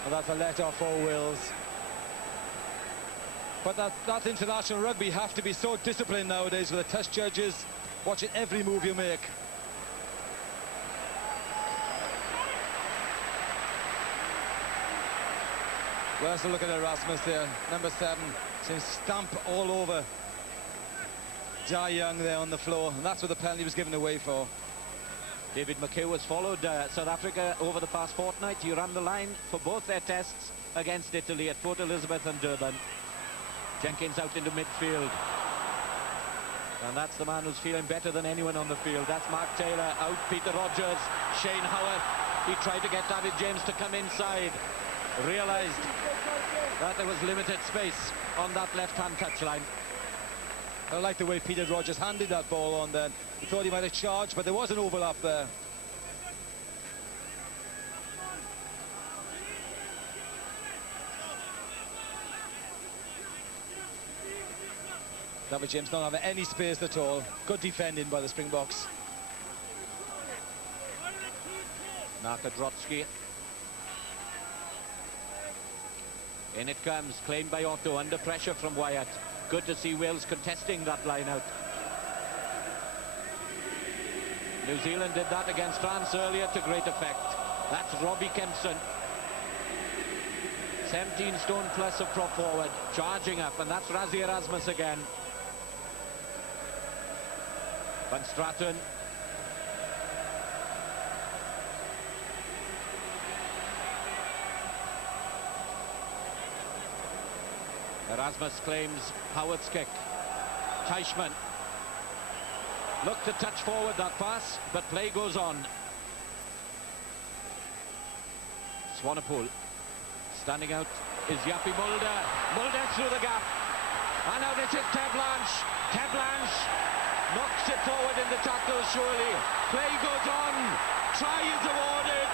And that's a let-off for Wales. But that's international rugby. You have to be so disciplined nowadays with the test judges watching every move you make. Well, let's look at Erasmus there. Number 7 seems to stamp all over Jai Young there on the floor, and that's what the penalty was given away for. David McHale has followed South Africa over the past fortnight. He ran the line for both their tests against Italy at Port Elizabeth and Durban. Jenkins out into midfield. And that's the man who's feeling better than anyone on the field. That's Mark Taylor out, Peter Rogers, Shane Howarth. He tried to get David James to come inside. Realised that there was limited space on that left-hand touchline. I like the way Peter Rogers handed that ball on then. He thought he might have charged, but there was an overlap there. David James not having any space at all. Good defending by the Springboks. Naka Drotsky. In it comes, claimed by Otto, under pressure from Wyatt. Good to see Wales contesting that line out. New Zealand did that against France earlier to great effect. That's Robbie Kempson. 17 stone plus of prop forward, charging up, and that's Rassie Erasmus again. Van Straten. Erasmus claims Howard's kick. Teichmann looked to touch forward that pass, but play goes on. Swanepoel. Standing out is Yappy Mulder. Mulder through the gap. And now this is Terblanche. Terblanche knocks it forward in the tackle, surely. Play goes on. Try is awarded.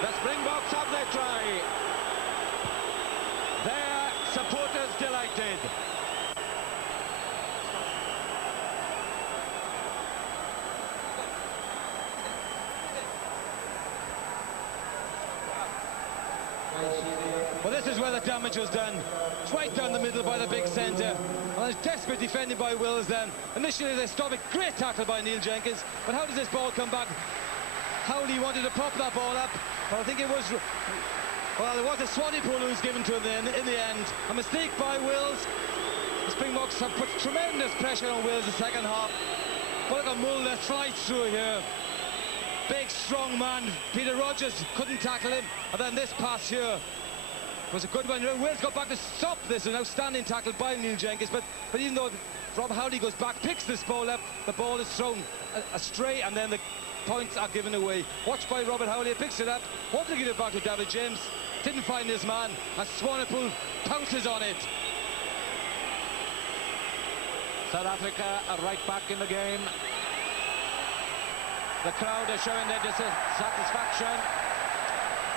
The Springboks have their try. Their supporters delighted. Well, this is where the damage was done. It's right down the middle by the big centre. And there's desperate defending by Wills then. Initially they stop it. Great tackle by Neil Jenkins. But how does this ball come back? Howley wanted to pop that ball up. But I think it was... Well, it was a Swanepoel who was given to him in the end. A mistake by Wills. The Springboks have put tremendous pressure on Wills the second half. But look at Mulder flies through here. Big, strong man. Peter Rogers couldn't tackle him. And then this pass here was a good one. Wales got back to stop this. An outstanding tackle by Neil Jenkins. But even though Rob Howley goes back, picks this ball up, the ball is thrown astray, and then the points are given away. Watched by Robert Howley, picks it up, wanted to give it back to David James, didn't find his man, and Swanepoel pounces on it. South Africa are right back in the game. The crowd are showing their dissatisfaction.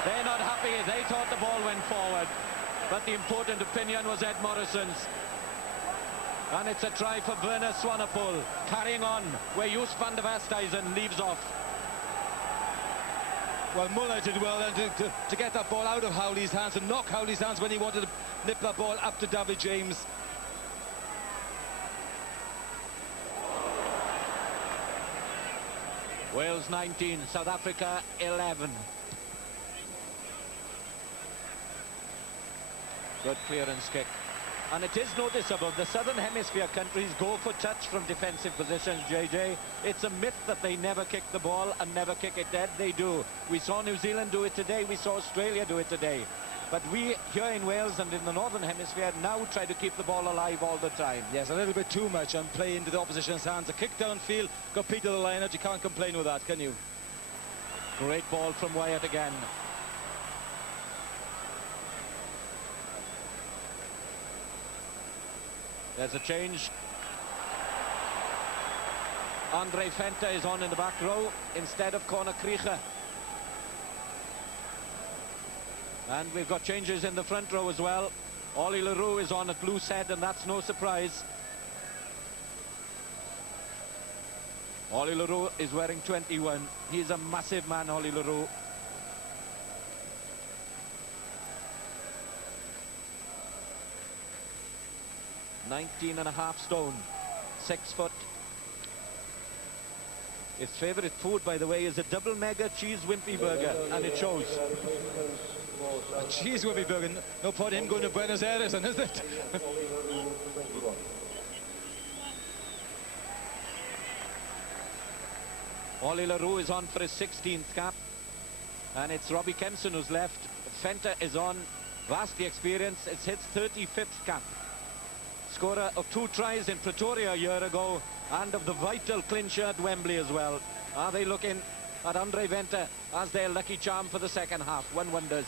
They're not happy. They thought the ball went forward. But the important opinion was Ed Morrison's. And it's a try for Werner Swanepoel. Carrying on where Joos van der Westhuizen leaves off. Well, Muller did well then to get that ball out of Howley's hands and knock Howley's hands when he wanted to nip that ball up to David James. Wales 19, South Africa 11. Good clearance kick. And it is noticeable, the Southern Hemisphere countries go for touch from defensive positions, JJ. It's a myth that they never kick the ball and never kick it dead. They do. We saw New Zealand do it today. We saw Australia do it today. But we, here in Wales and in the Northern Hemisphere, now try to keep the ball alive all the time. Yes, a little bit too much and play into the opposition's hands. A kick downfield, got Peter the line out. You can't complain with that, can you? Great ball from Wyatt again. There's a change. Andre Venter is on in the back row instead of Conor Krige. And we've got changes in the front row as well. Ollie Leroux is on at loose head, and that's no surprise. Ollie Leroux is wearing 21. He's a massive man, Ollie Leroux. .5 stone, 6 foot. His favourite food, by the way, is a double mega cheese wimpy burger, and it shows. A cheese wimpy burger, no point in him going to Buenos Aires, is it? Ollie Leroux is on for his 16th cap, and it's Robbie Kempson who's left. Venter is on, vastly experienced. It's his 35th cap. Scorer of 2 tries in Pretoria a year ago, and of the vital clincher at Wembley as well. Are they looking at Andre Venter as their lucky charm for the second half? One wonders.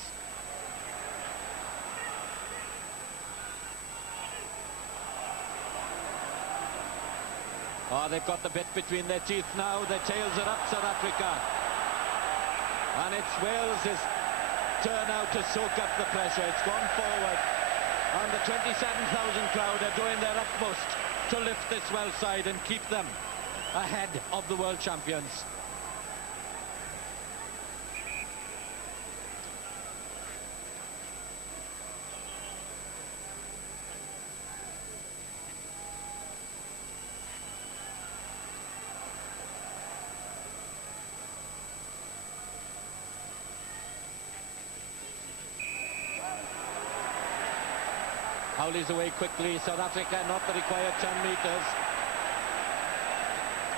Oh, they've got the bit between their teeth now. Their tails are up, South Africa. And it's Wales' turn out to soak up the pressure. It's gone forward. And the 27,000 crowd are doing their utmost to lift this Welsh side and keep them ahead of the world champions. Howley's away quickly. South Africa not the required 10 metres.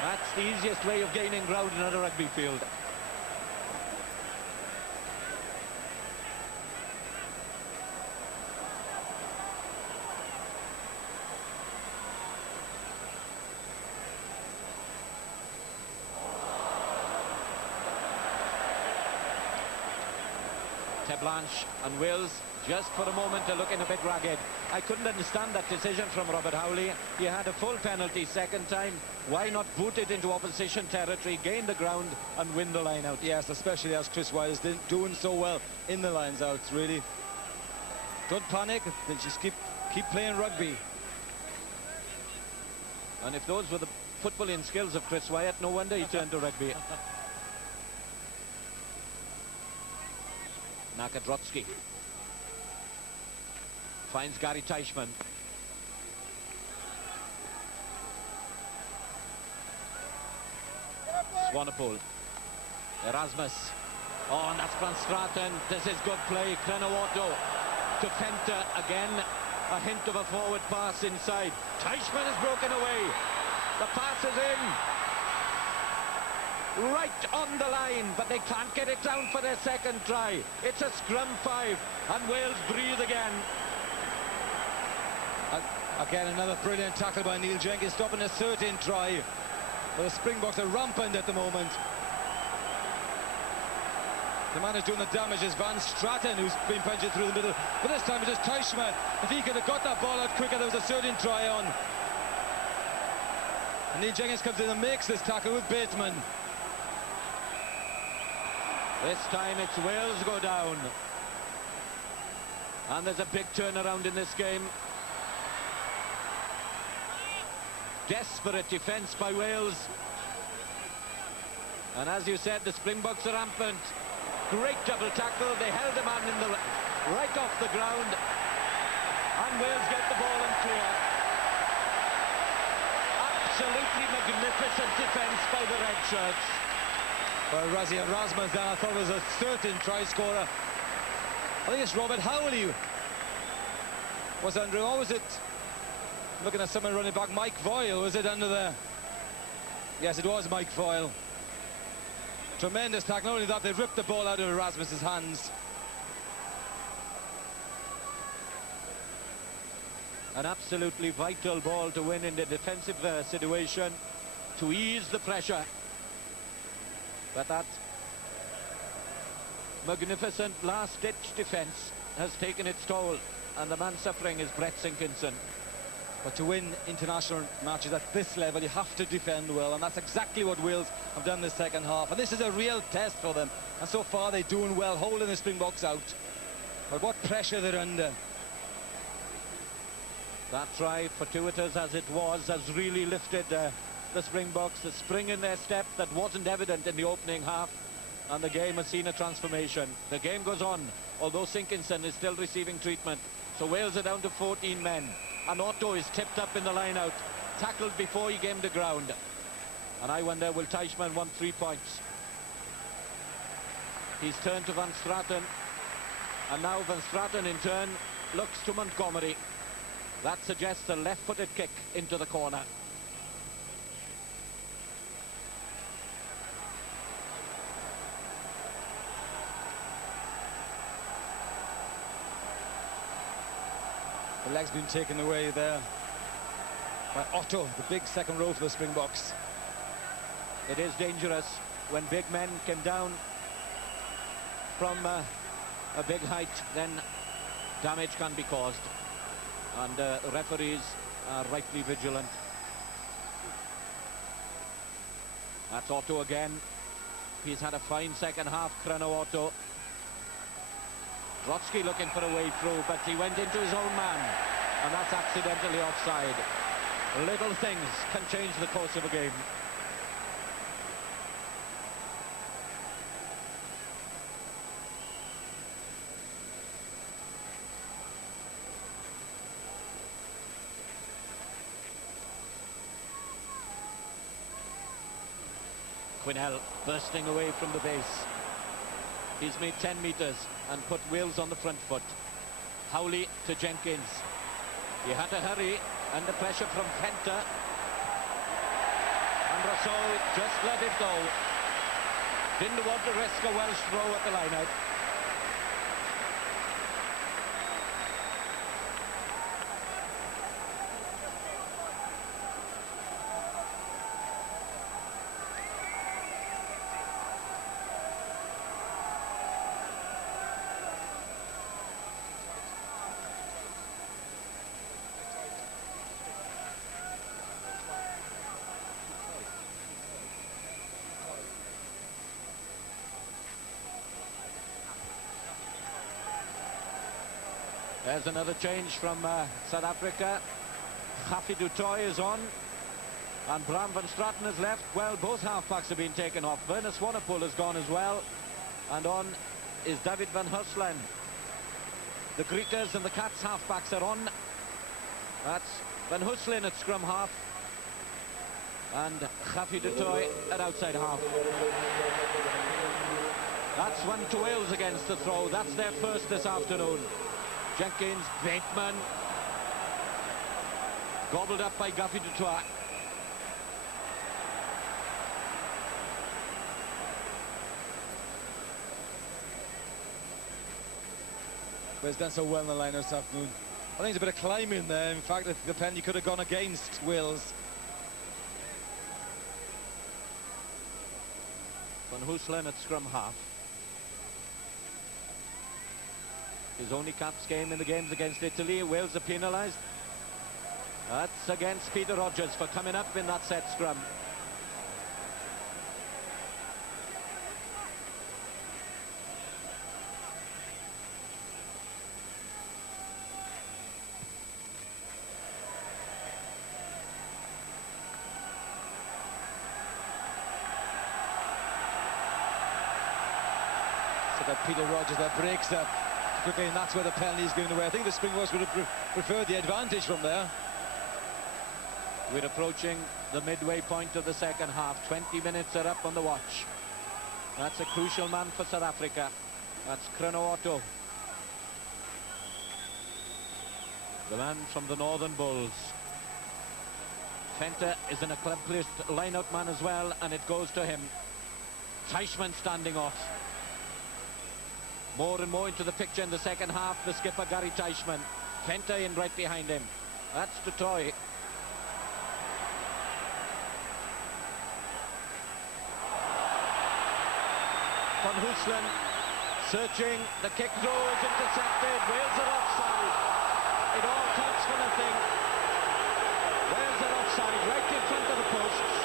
That's the easiest way of gaining ground in a rugby field. Blanche and Wales just for a moment are looking a bit ragged. I couldn't understand that decision from Robert Howley. He had a full penalty second time. Why not boot it into opposition territory, gain the ground and win the line out? Yes, especially as Chris Wyke is doing so well in the lines out, really. Don't panic, then just keep playing rugby. And if those were the footballing skills of Chris Wyatt, no wonder he turned to rugby. Nakadrotsky finds Gary Teichmann. Swanepoel. Erasmus. Oh, and that's Van Straten. This is good play. Krenawautu to Venter again. A hint of a forward pass inside. Teichmann is broken away. The pass is in. Right on the line, but they can't get it down for their second try. It's a scrum 5, and Wales breathe again. Again, another brilliant tackle by Neil Jenkins, stopping a 13th try. But the Springboks are rampant at the moment. The man who's doing the damage is Van Straten, who's been punched through the middle. But this time it is Teichmann. If he could have got that ball out quicker, there was a 13th try on. Neil Jenkins comes in and makes this tackle with Bateman. This time it's Wales go down. And there's a big turnaround in this game. Desperate defence by Wales. And as you said, the Springboks are rampant. Great double tackle. They held the man in the right off the ground. And Wales get the ball and clear. Absolutely magnificent defence by the red shirts. Well, Rassie Erasmus then I thought was a certain try scorer. I think it's Robert Howley. Was Andrew, or was it, looking at someone running back, Mike Voyle, was it under there? Yes, it was Mike Voyle. Tremendous tackle. Not only that, they ripped the ball out of Erasmus's hands. An absolutely vital ball to win in the defensive situation to ease the pressure. But that magnificent last-ditch defence has taken its toll, and the man suffering is Brett Sinkinson. But to win international matches at this level, you have to defend well, and that's exactly what Wales have done this second half. And this is a real test for them. And so far, they're doing well, holding the Springboks out. But what pressure they're under. That try, fortuitous as it was, has really lifted the Springboks. The spring in their step that wasn't evident in the opening half, and the game has seen a transformation. The game goes on, although Sinkinson is still receiving treatment. So Wales are down to 14 men, and Otto is tipped up in the line-out, tackled before he gained the ground. And I wonder, will Teichmann want 3 points? He's turned to Van Straten, and now Van Straten in turn looks to Montgomery. That suggests a left-footed kick into the corner. The leg's been taken away there by Otto, the big second row for the Springboks. It is dangerous when big men come down from a big height, then damage can be caused. And referees are rightly vigilant. That's Otto again. He's had a fine second half, Kreno Otto. Trotsky looking for a way through, but he went into his own man, and that's accidentally offside. Little things can change the course of a game. Quinnell bursting away from the base. He's made 10 metres and put Wales on the front foot. Howley to Jenkins. He had to hurry under pressure from Penta. And Rousseau just let it go. Didn't want to risk a Welsh throw at the line-out. There's another change from South Africa. Chaffee du Toit is on, and Bram van Straten has left. Well, both halfbacks have been taken off. Werner Swanepoel has gone as well, and on is David van Hurslen. The Griekers and the Cats halfbacks are on. That's Van Hurslen at scrum half, and Chaffee du Toit at outside half. That's one to Wales against the throw. That's their first this afternoon. Jenkins, Bateman, gobbled up by Chaffee du Toit. But it's done so well in the line this afternoon. I think there's a bit of climbing there. In fact, the penalty could have gone against Wales. Van Hurslen at scrum half. His only caps game in the games against Italy. Wales are penalised. That's against Peter Rogers for coming up in that set scrum. So that Peter Rogers that breaks that quickly, and that's where the penalty is given away. I think the Springboks would have preferred the advantage from there. We're approaching the midway point of the second half. 20 minutes are up on the watch. That's a crucial man for South Africa. That's Crono Otto, the man from the Northern Bulls. Venter is an accomplished line-out man as well, and it goes to him. Teichmann standing off. More and more into the picture in the second half, the skipper Gary Teichmann. Venter in right behind him. That's du Toit. Van Hooslen searching, the kick throw is intercepted. Wales are offside. It all counts for nothing. Wales are offside, right in front of the posts.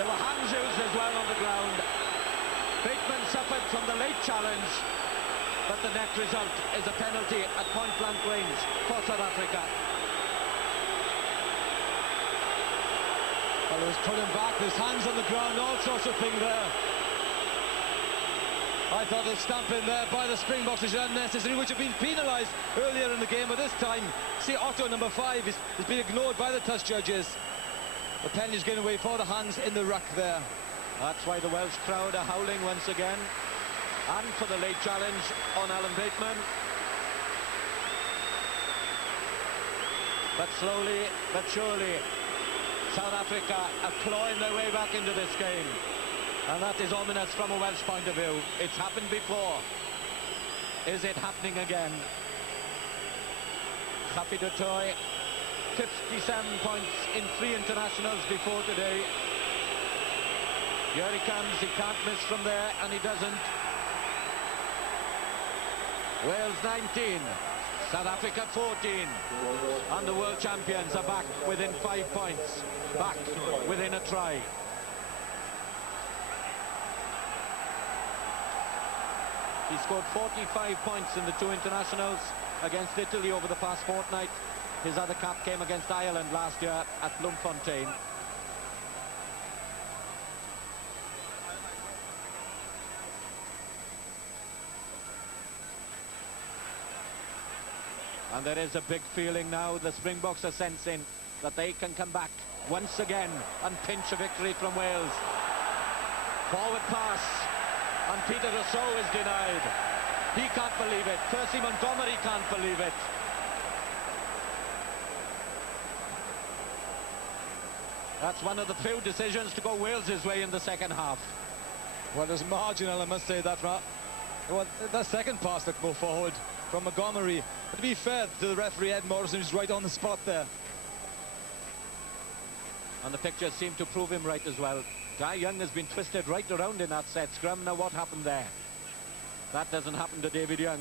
There were hands used as well on the ground. Bateman suffered from the late challenge, but the net result is a penalty at point-blank range for South Africa. Well, it was pulling back, there's hands on the ground, all sorts of things there. I thought the stamping there by the Springboks is unnecessary, which have been penalised earlier in the game, but this time, see Otto, number 5, has been ignored by the touch judges. The penalty's getting away for the hands in the ruck there. That's why the Welsh crowd are howling once again, and for the late challenge on Alan Bateman. But slowly but surely, South Africa are clawing their way back into this game, and that is ominous from a Welsh point of view. It's happened before. Is it happening again? Happy du Toit, 57 points in 3 internationals before today. Here he comes, he can't miss from there, and he doesn't. Wales 19, South Africa 14, and the world champions are back within 5 points, back within a try. He scored 45 points in the 2 internationals against Italy over the past fortnight. His other cap came against Ireland last year at Bloemfontein. And there is a big feeling now. The Springboks are sensing that they can come back once again and pinch a victory from Wales. Forward pass, and Peter Rousseau is denied. He can't believe it. Percy Montgomery can't believe it. That's one of the few decisions to go Wales' way in the second half. Well, it was marginal, I must say that. Well, that second pass looked more forward from Montgomery. But to be fair to the referee, Ed Morrison, who's right on the spot there. And the pictures seem to prove him right as well. Guy Young has been twisted right around in that set scrum. Now what happened there? That doesn't happen to David Young.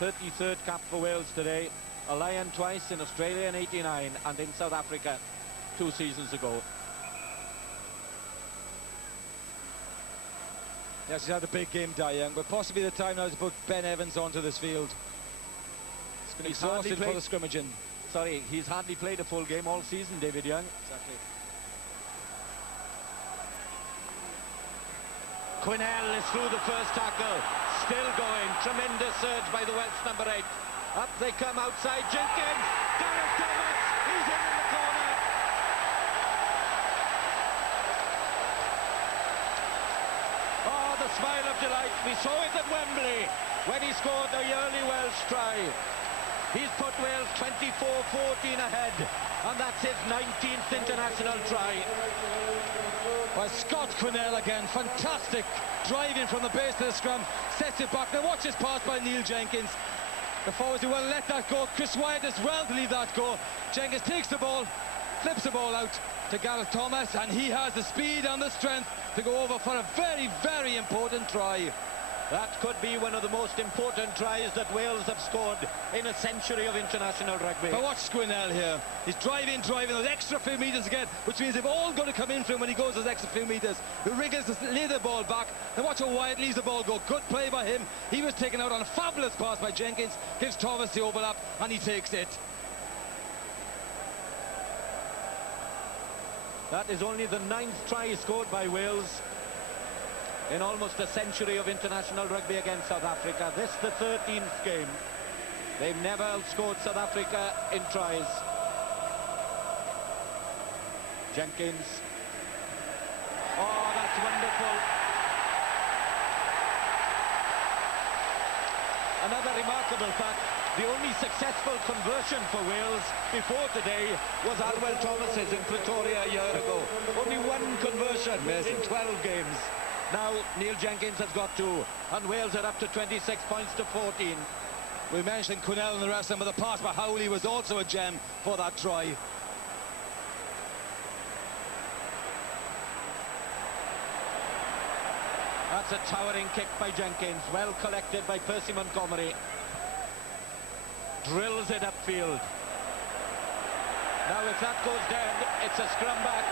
33rd cap for Wales today. A Lion twice in Australia in '89 and in South Africa 2 seasons ago. Yes, he's had a big game, Dai Young, but possibly the time now to put Ben Evans onto this field. It's been exhausted for the scrimmaging. Sorry, he's hardly played a full game all season, David Young. Exactly. Quinnell is through the first tackle. Still going. Tremendous surge by the Welsh number 8. Up they come outside. Jenkins. Gareth Thomas. He's in the corner. Oh, the smile of delight. We saw it at Wembley when he scored the early Welsh try. He's put Wales 24-14 ahead, and that's his 19th international try. By Scott Quinnell again, fantastic driving from the base of the scrum, sets it back. Now watch this pass by Neil Jenkins. The forwards do well let that go. Chris Wyatt as well to leave that go. Jenkins takes the ball, flips the ball out to Gareth Thomas, and he has the speed and the strength to go over for a very, very important try. That could be one of the most important tries that Wales have scored in a century of international rugby. But watch Squinnell here. He's driving those extra few metres again, which means they've all got to come in for him when he goes those extra few metres. The Wriggles lay the ball back. Now watch how Wyatt leaves the ball go. Good play by him. He was taken out on a fabulous pass by Jenkins. Gives Thomas the overlap, and he takes it. That is only the 9th try scored by Wales in almost a century of international rugby against South Africa. This the 13th game. They've never outscored South Africa in tries. Jenkins. Oh, that's wonderful. Another remarkable fact, the only successful conversion for Wales before today was Arwel Thomas's in Pretoria a year ago. Only one conversion in 12 games. Now Neil Jenkins has got 2, and Wales are up to 26 points to 14. We mentioned Quinnell and the rest of them, but the pass by Howley was also a gem for that try. That's a towering kick by Jenkins, well collected by Percy Montgomery. Drills it upfield. Now if that goes dead, it's a scrum back,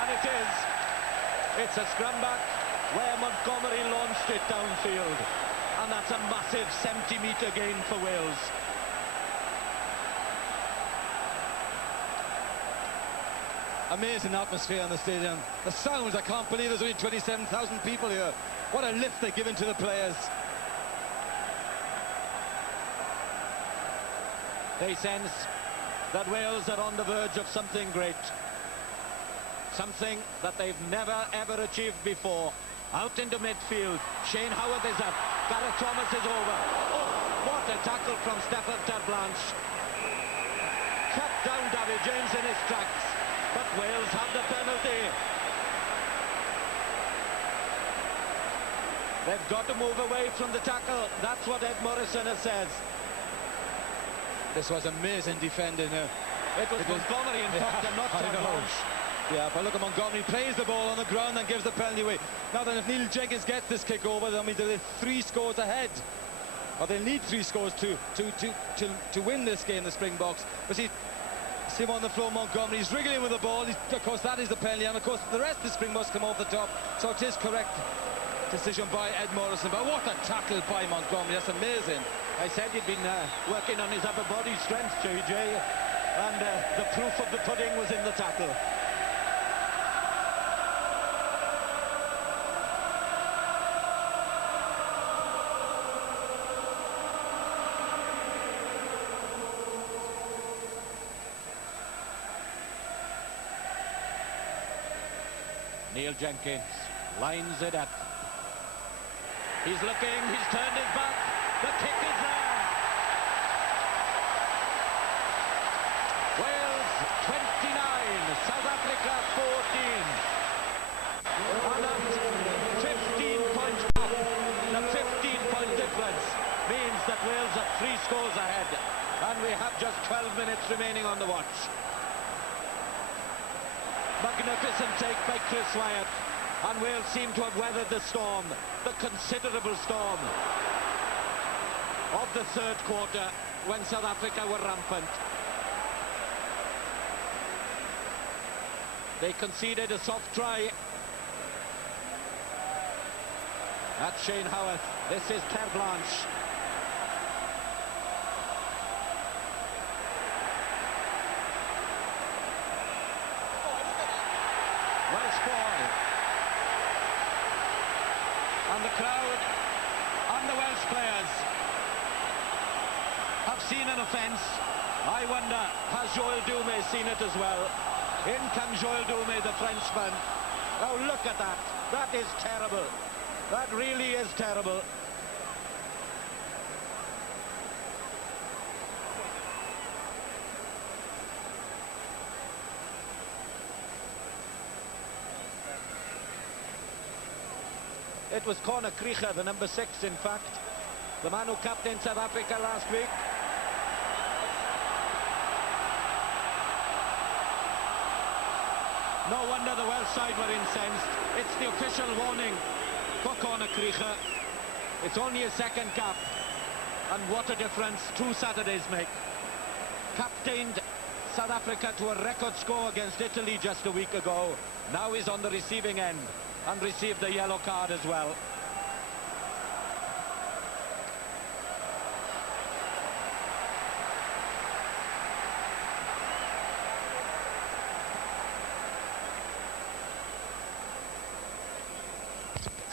and it is. It's a scrum back where Montgomery launched it downfield, and that's a massive 70-metre gain for Wales. Amazing atmosphere in the stadium. The sounds, I can't believe there's only 27,000 people here. What a lift they're giving to the players. They sense that Wales are on the verge of something great. Something that they've never ever achieved before. Out into midfield, Shane Howard is up, Gareth Thomas is over. Oh, what a tackle from Steffan Terblanche. Cut down David James in his tracks, but Wales have the penalty. They've got to move away from the tackle. That's what Ed Morrison says. This was amazing defending here. It was Montgomery, in fact, and not Terblanche. Yeah, but look at Montgomery, plays the ball on the ground and gives the penalty away. Now then, if Neil Jenkins gets this kick over, that means they're 3 scores ahead. Or they'll need 3 scores to win this game, the Springboks. But see him on the floor, Montgomery, he's wriggling with the ball. Of course, that is the penalty, and of course, the rest of the Springboks come off the top. So it is correct decision by Ed Morrison. But what a tackle by Montgomery, that's amazing. I said he'd been working on his upper body strength, JJ, and the proof of the pudding was in the tackle. Neil Jenkins lines it up. He's looking, he's turned his back. The kick is there. Wales 29, South Africa 14. And that's 15-point gap. The 15-point difference means that Wales are 3 scores ahead. And we have just 12 minutes remaining on the watch. Magnificent take by Chris Wyatt, and Wales seem to have weathered the storm, the considerable storm of the 3rd quarter when South Africa were rampant. They conceded a soft try. That's Shane Howard. This is Terblanche. Welsh ball. And the crowd and the Welsh players have seen an offence. I wonder, has Joel Dume seen it as well? In comes Joel Dume, the Frenchman. Oh, look at that. That is terrible. That really is terrible. It was Conor Krieger, the number 6, in fact, the man who captained South Africa last week. No wonder the Welsh side were incensed. It's the official warning for Conor Krieger. It's only a second cap, and what a difference 2 Saturdays make. Captained South Africa to a record score against Italy just a week ago. Now he's on the receiving end and received a yellow card as well.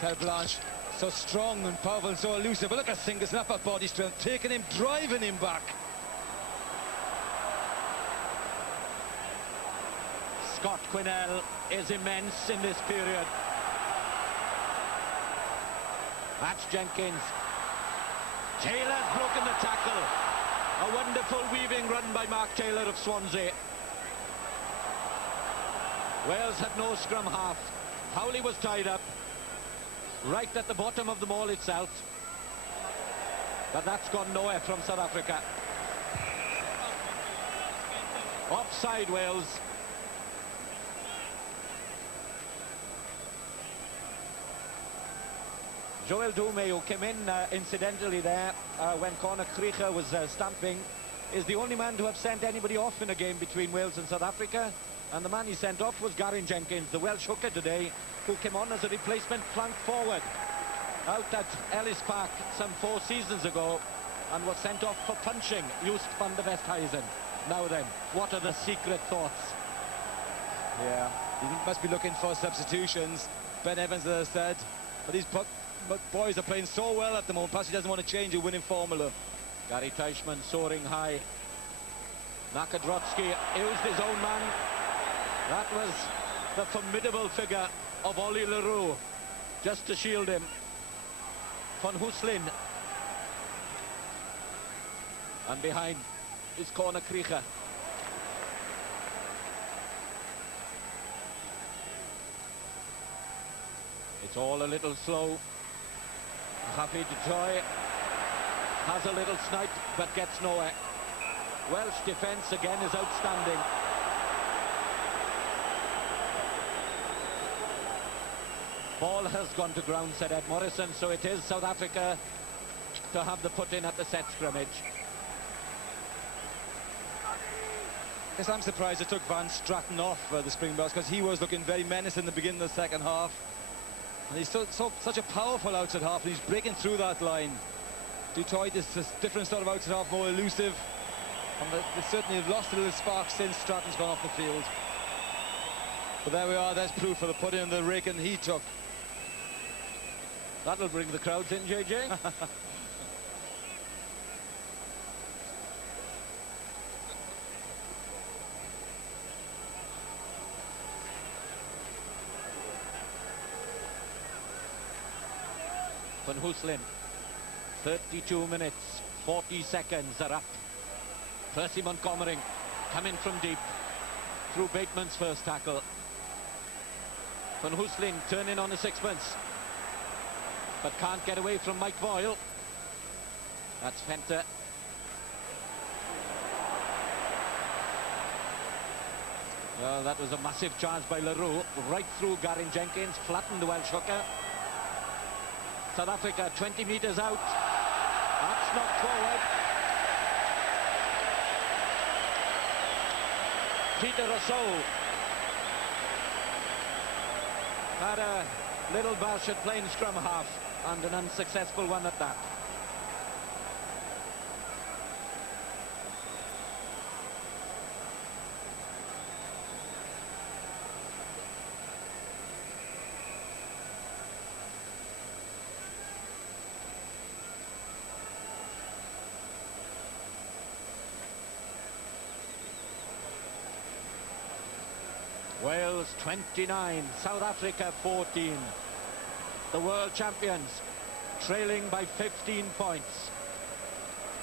Tel Blanche, so strong and powerful and so elusive. But look at Singh, snap at body strength, taking him, driving him back. Scott Quinnell is immense in this period. That's Jenkins. Taylor's broken the tackle. A wonderful weaving run by Mark Taylor of Swansea. Wales had no scrum half. Howley was tied up right at the bottom of the maul itself. But that's gone nowhere from South Africa. Offside Wales. Joel Dume, who came in incidentally there when Conor Krieger was stamping, is the only man to have sent anybody off in a game between Wales and South Africa. And the man he sent off was Garyn Jenkins, the Welsh hooker today, who came on as a replacement flank forward out at Ellis Park some 4 seasons ago and was sent off for punching Joost van der Westhuizen. Now then, what are the secret thoughts? Yeah, he must be looking for substitutions. Ben Evans, as I said, but these boys are playing so well at the moment. Perhaps he doesn't want to change a winning formula. Gary Teichmann soaring high. Nakadrotsky used his own man. That was the formidable figure of Ollie Leroux, just to shield him. Van Huslin. And behind is Conor Krieger. It's all a little slow. Happy to Toy has a little snipe but gets nowhere. Welsh defence again is outstanding. Ball has gone to ground, said Ed Morrison, so it is South Africa to have the put-in at the set scrimmage. Yes, I'm surprised it took Van Straten off the Springboks, because he was looking very menacing in the beginning of the second half. And he's such a powerful outside half, and he's breaking through that line. Du Toit is a different sort of outside half, more elusive. And they certainly have lost a little spark since Stratton's gone off the field. But there we are, there's proof for the put-in and the raking he took. That'll bring the crowds in, JJ. Van Huslin, 32 minutes, 40 seconds are up. Percy Montgomery coming from deep through Bateman's first tackle. Van Huslin turning on the sixpence, but can't get away from Mike Boyle. That's Fenter. Well, that was a massive charge by Leroux, right through Garyn Jenkins, flattened the Welsh hooker. South Africa 20 metres out. That's knocked forward. Peter Rousseau had a little bash at playing scrum half, and an unsuccessful one at that. Wales 29, South Africa 14. The world champions trailing by 15 points.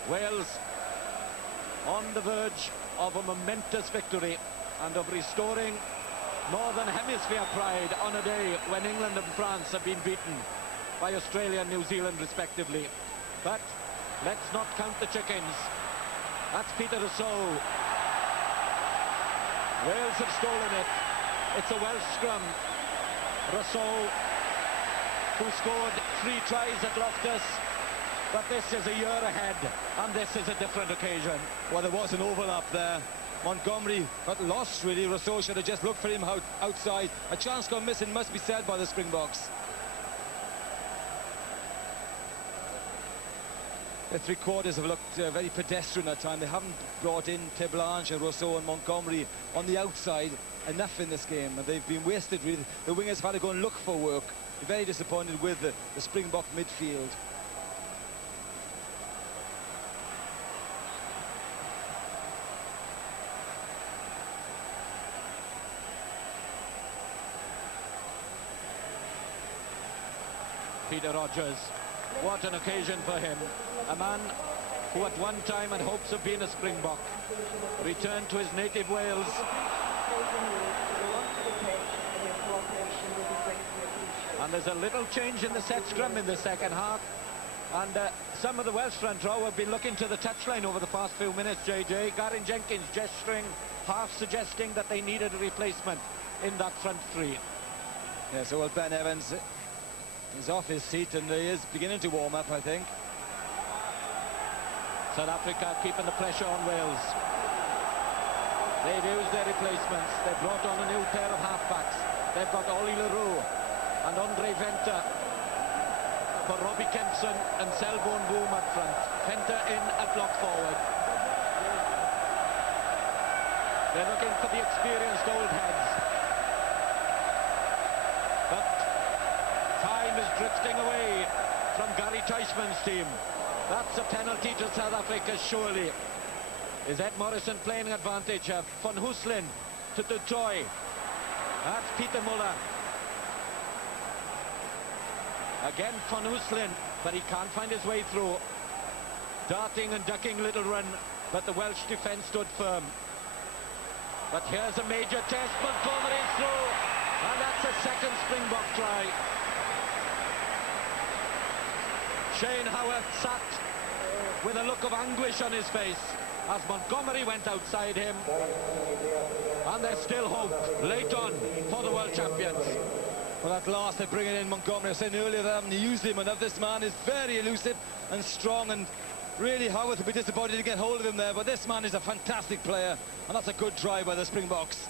Wales on the verge of a momentous victory and of restoring Northern Hemisphere pride on a day when England and France have been beaten by Australia and New Zealand respectively. But let's not count the chickens. That's Peter Rousseau. Wales have stolen it. It's a Welsh scrum. Rousseau who scored 3 tries at Loftus. But this is a year ahead, and this is a different occasion. Well, there was an overlap there. Montgomery got lost, really. Rousseau should have just looked for him outside. A chance gone missing, must be said, by the Springboks. The three quarters have looked very pedestrian at times. They haven't brought in Teblanche and Rousseau and Montgomery on the outside enough in this game, and they've been wasted, really. The wingers have had to go and look for work. Very disappointed with the Springbok midfield. Peter Rogers, what an occasion for him. A man who at one time had hopes of being a Springbok, returned to his native Wales. And there's a little change in the set scrum in the second half. And some of the Welsh front row have been looking to the touchline over the past few minutes, JJ. Garen Jenkins gesturing, half suggesting that they needed a replacement in that front three. Yeah, so well, Ben Evans is off his seat and he is beginning to warm up, I think. South Africa keeping the pressure on Wales. They've used their replacements. They've brought on a new pair of halfbacks. They've got Ollie Leroux and Andre Venter for Robbie Kempson and Selborne Boom up front. Venter in at lock forward. They're looking for the experienced old heads. But time is drifting away from Gary Teichmann's team. That's a penalty to South Africa, surely. Is Ed Morrison playing advantage? Van Hooslen to Du Toit. That's Peter Muller. Again Van Hooslen, but he can't find his way through. Darting and ducking little run, but the Welsh defence stood firm. But here's a major test. Montgomery's through, and that's a second Springbok try. Shane Howarth sat with a look of anguish on his face as Montgomery went outside him. And there's still hope late on for the world champions. Well, at last they're bringing in Montgomery. I was saying earlier they haven't used him enough. This man is very elusive and strong, and really Howarth would be disappointed to get hold of him there, but this man is a fantastic player, and that's a good try by the Springboks.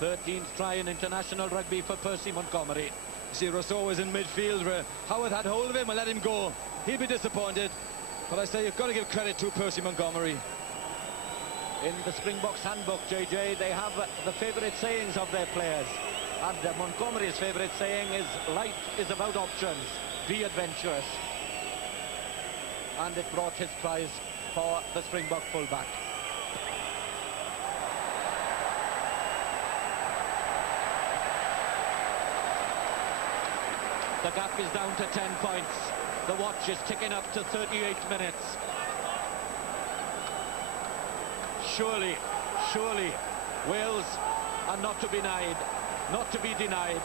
13th try in international rugby for Percy Montgomery. You see, Rousseau was in midfield where Howarth had hold of him and let him go. He'd be disappointed, but I say you've got to give credit to Percy Montgomery. In the Springboks handbook, JJ, they have the favourite sayings of their players. And Montgomery's favourite saying is, life is about options, be adventurous. And it brought his prize for the Springbok fullback. The gap is down to 10 points. The watch is ticking up to 38 minutes. Surely, Wales are not to be denied. Not to be denied.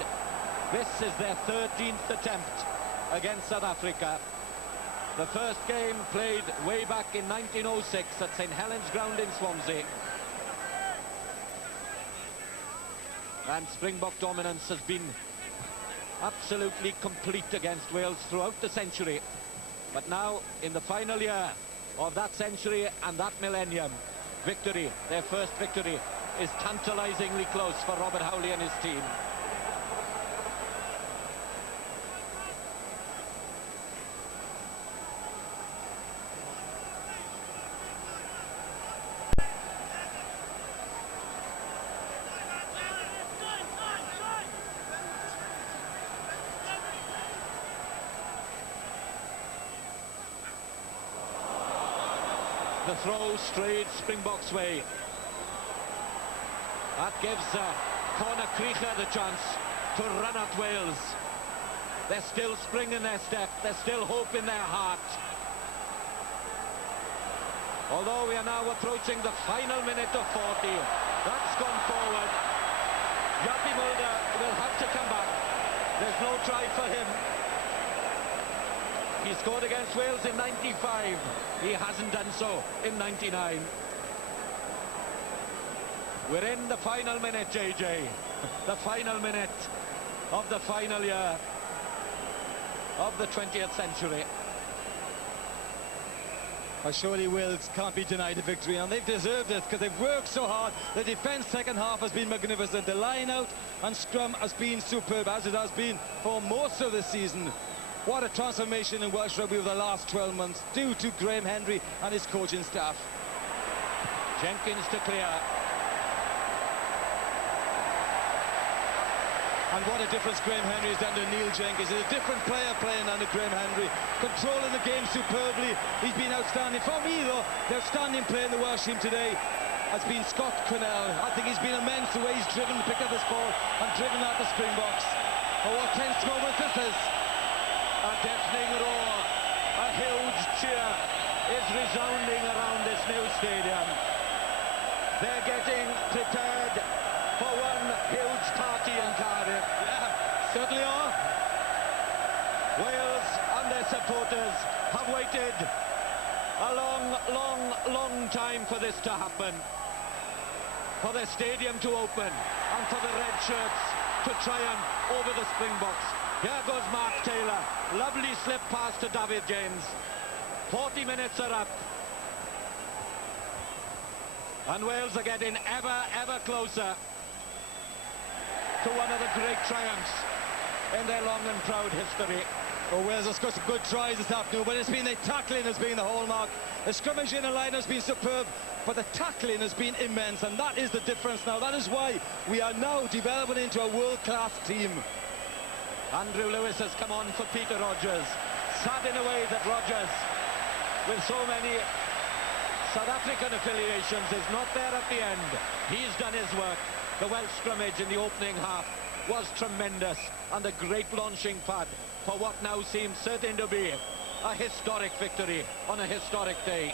This is their 13th attempt against South Africa. The first game played way back in 1906 at St Helens Ground in Swansea. And Springbok dominance has been absolutely complete against Wales throughout the century. But now, in the final year of that century and that millennium, victory, their first victory, is tantalizingly close for Robert Howley and his team. The throw strayed Springbok's way. That gives Conor Krieger the chance to run at Wales. There's still spring in their step. There's still hope in their heart. Although we are now approaching the final minute of 40. That's gone forward. Jaapie Mulder will have to come back. There's no try for him. He scored against Wales in 95. He hasn't done so in 99. We're in the final minute, JJ. The final minute of the final year. of the 20th century. Well, surely Wales can't be denied a victory, and they've deserved it because they've worked so hard. The defence second half has been magnificent. The line out and scrum has been superb, as it has been for most of the season. What a transformation in Welsh rugby over the last 12 months, due to Graham Hendry and his coaching staff. Jenkins to clear. And what a difference Graham Hendry has done to Neil Jenkins. He's a different player playing under Graham Hendry, controlling the game superbly. He's been outstanding. For me, though, the outstanding player in the Welsh team today has been Scott Quinnell. I think he's been immense the way he's driven to pick up this ball and driven out the Springboks. Oh, what tense moment this is. A deafening roar, a huge cheer is resounding around this new stadium. They're getting prepared for one huge party in Cardiff. Yeah, certainly are. Wales and their supporters have waited a long time for this to happen. For the stadium to open and for the red shirts to triumph over the Springboks. Here goes Mark Taylor. Lovely slip pass to David James. 40 minutes are up. And Wales are getting ever closer to one of the great triumphs in their long and proud history. Well, Wales has got some good tries this afternoon, but it's been the tackling has been the hallmark. The scrimmage in the line has been superb, but the tackling has been immense, and that is the difference now. That is why we are now developing into a world-class team. Andrew Lewis has come on for Peter Rogers. Sad in a way that Rogers, with so many South African affiliations, is not there at the end. He's done his work. The Welsh scrimmage in the opening half was tremendous, and a great launching pad for what now seems certain to be a historic victory on a historic day.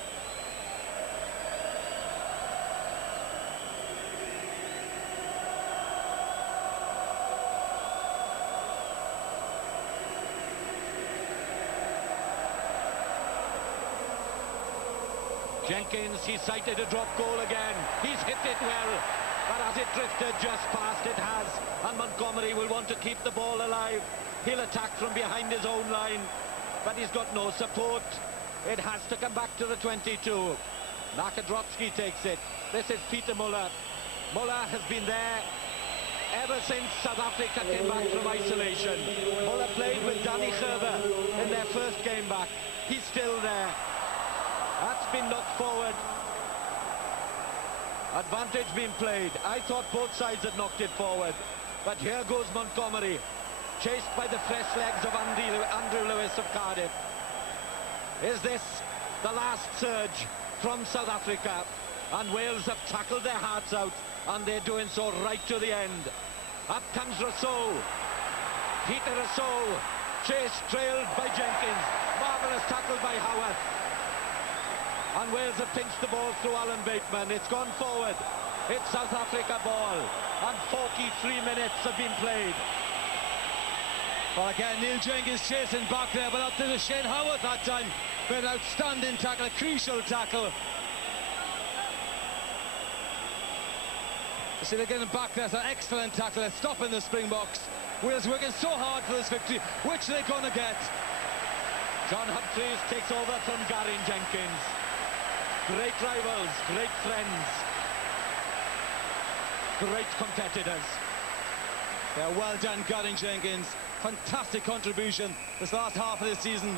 Jenkins, he sighted a drop goal again. He's hit it well, but as it drifted just past, it has. And Montgomery will want to keep the ball alive. He'll attack from behind his own line, but he's got no support. It has to come back to the 22. Nakadrovsky takes it. This is Peter Muller. Muller has been there ever since South Africa came back from isolation. Muller played with Danny Gerber in their first game back. He's still there. That's been knocked forward. Advantage being played. I thought both sides had knocked it forward. But here goes Montgomery, chased by the fresh legs of Andrew Lewis of Cardiff. Is this the last surge from South Africa? And Wales have tackled their hearts out, and they're doing so right to the end. Up comes Rousseau. Peter Rousseau, chased, trailed by Jenkins. Marvellous tackle by Howard. And Wales have pinched the ball through Alan Bateman. It's gone forward. It's South Africa ball. And 43 minutes have been played. Well, again, Neil Jenkins chasing back there, but up to Shane Howard that time. But an outstanding tackle, a crucial tackle. You see, they're getting back there. It's an excellent tackle. They're stopping the Springboks. Wales working so hard for this victory. Which they're going to get. John Humphreys takes over from Gary Jenkins. Great rivals, great friends, great competitors. Yeah, well done, Gary Jenkins. Fantastic contribution this last half of the season.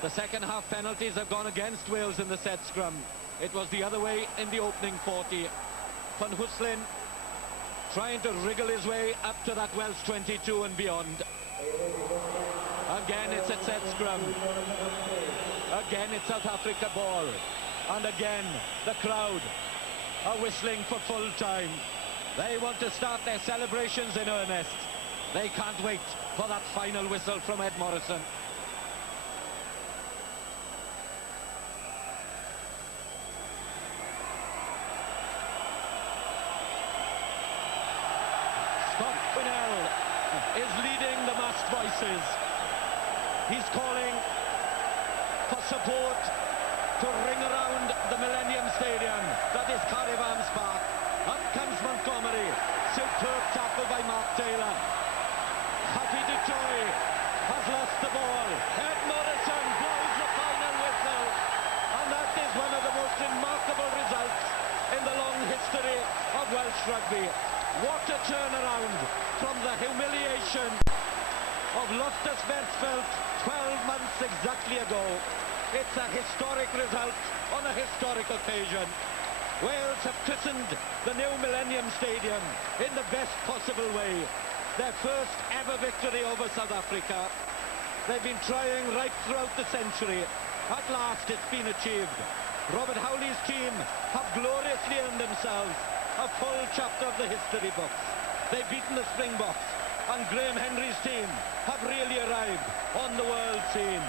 The second half penalties have gone against Wales in the set scrum. It was the other way in the opening 40. Van Huslin trying to wriggle his way up to that Welsh 22 and beyond. Again, it's a set scrum. Again, it's South Africa ball. And again, the crowd are whistling for full time. They want to start their celebrations in earnest. They can't wait for that final whistle from Ed Morrison. Scott Quinnell is leading the massed voices. He's calling for support to ring around the Millennium Stadium. That is Cardiff Arms Park. Up comes Montgomery. Superb tackle by Mark Taylor. Happy du Toit has has lost the ball. Ed Morrison blows the final whistle. And that is one of the most remarkable results in the long history of Welsh rugby. What a turnaround from the humiliation of Loftus Versfeld 12 months exactly ago. It's a historic result on a historic occasion. Wales have christened the new Millennium Stadium in the best possible way. Their first ever victory over South Africa. They've been trying right throughout the century. At last it's been achieved. Robert Howley's team have gloriously earned themselves a full chapter of the history books. They've beaten the Springboks, and Graham Henry's team have really arrived on the world scene.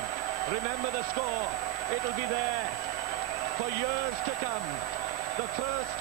Remember the score. It'll be there for years to come. The first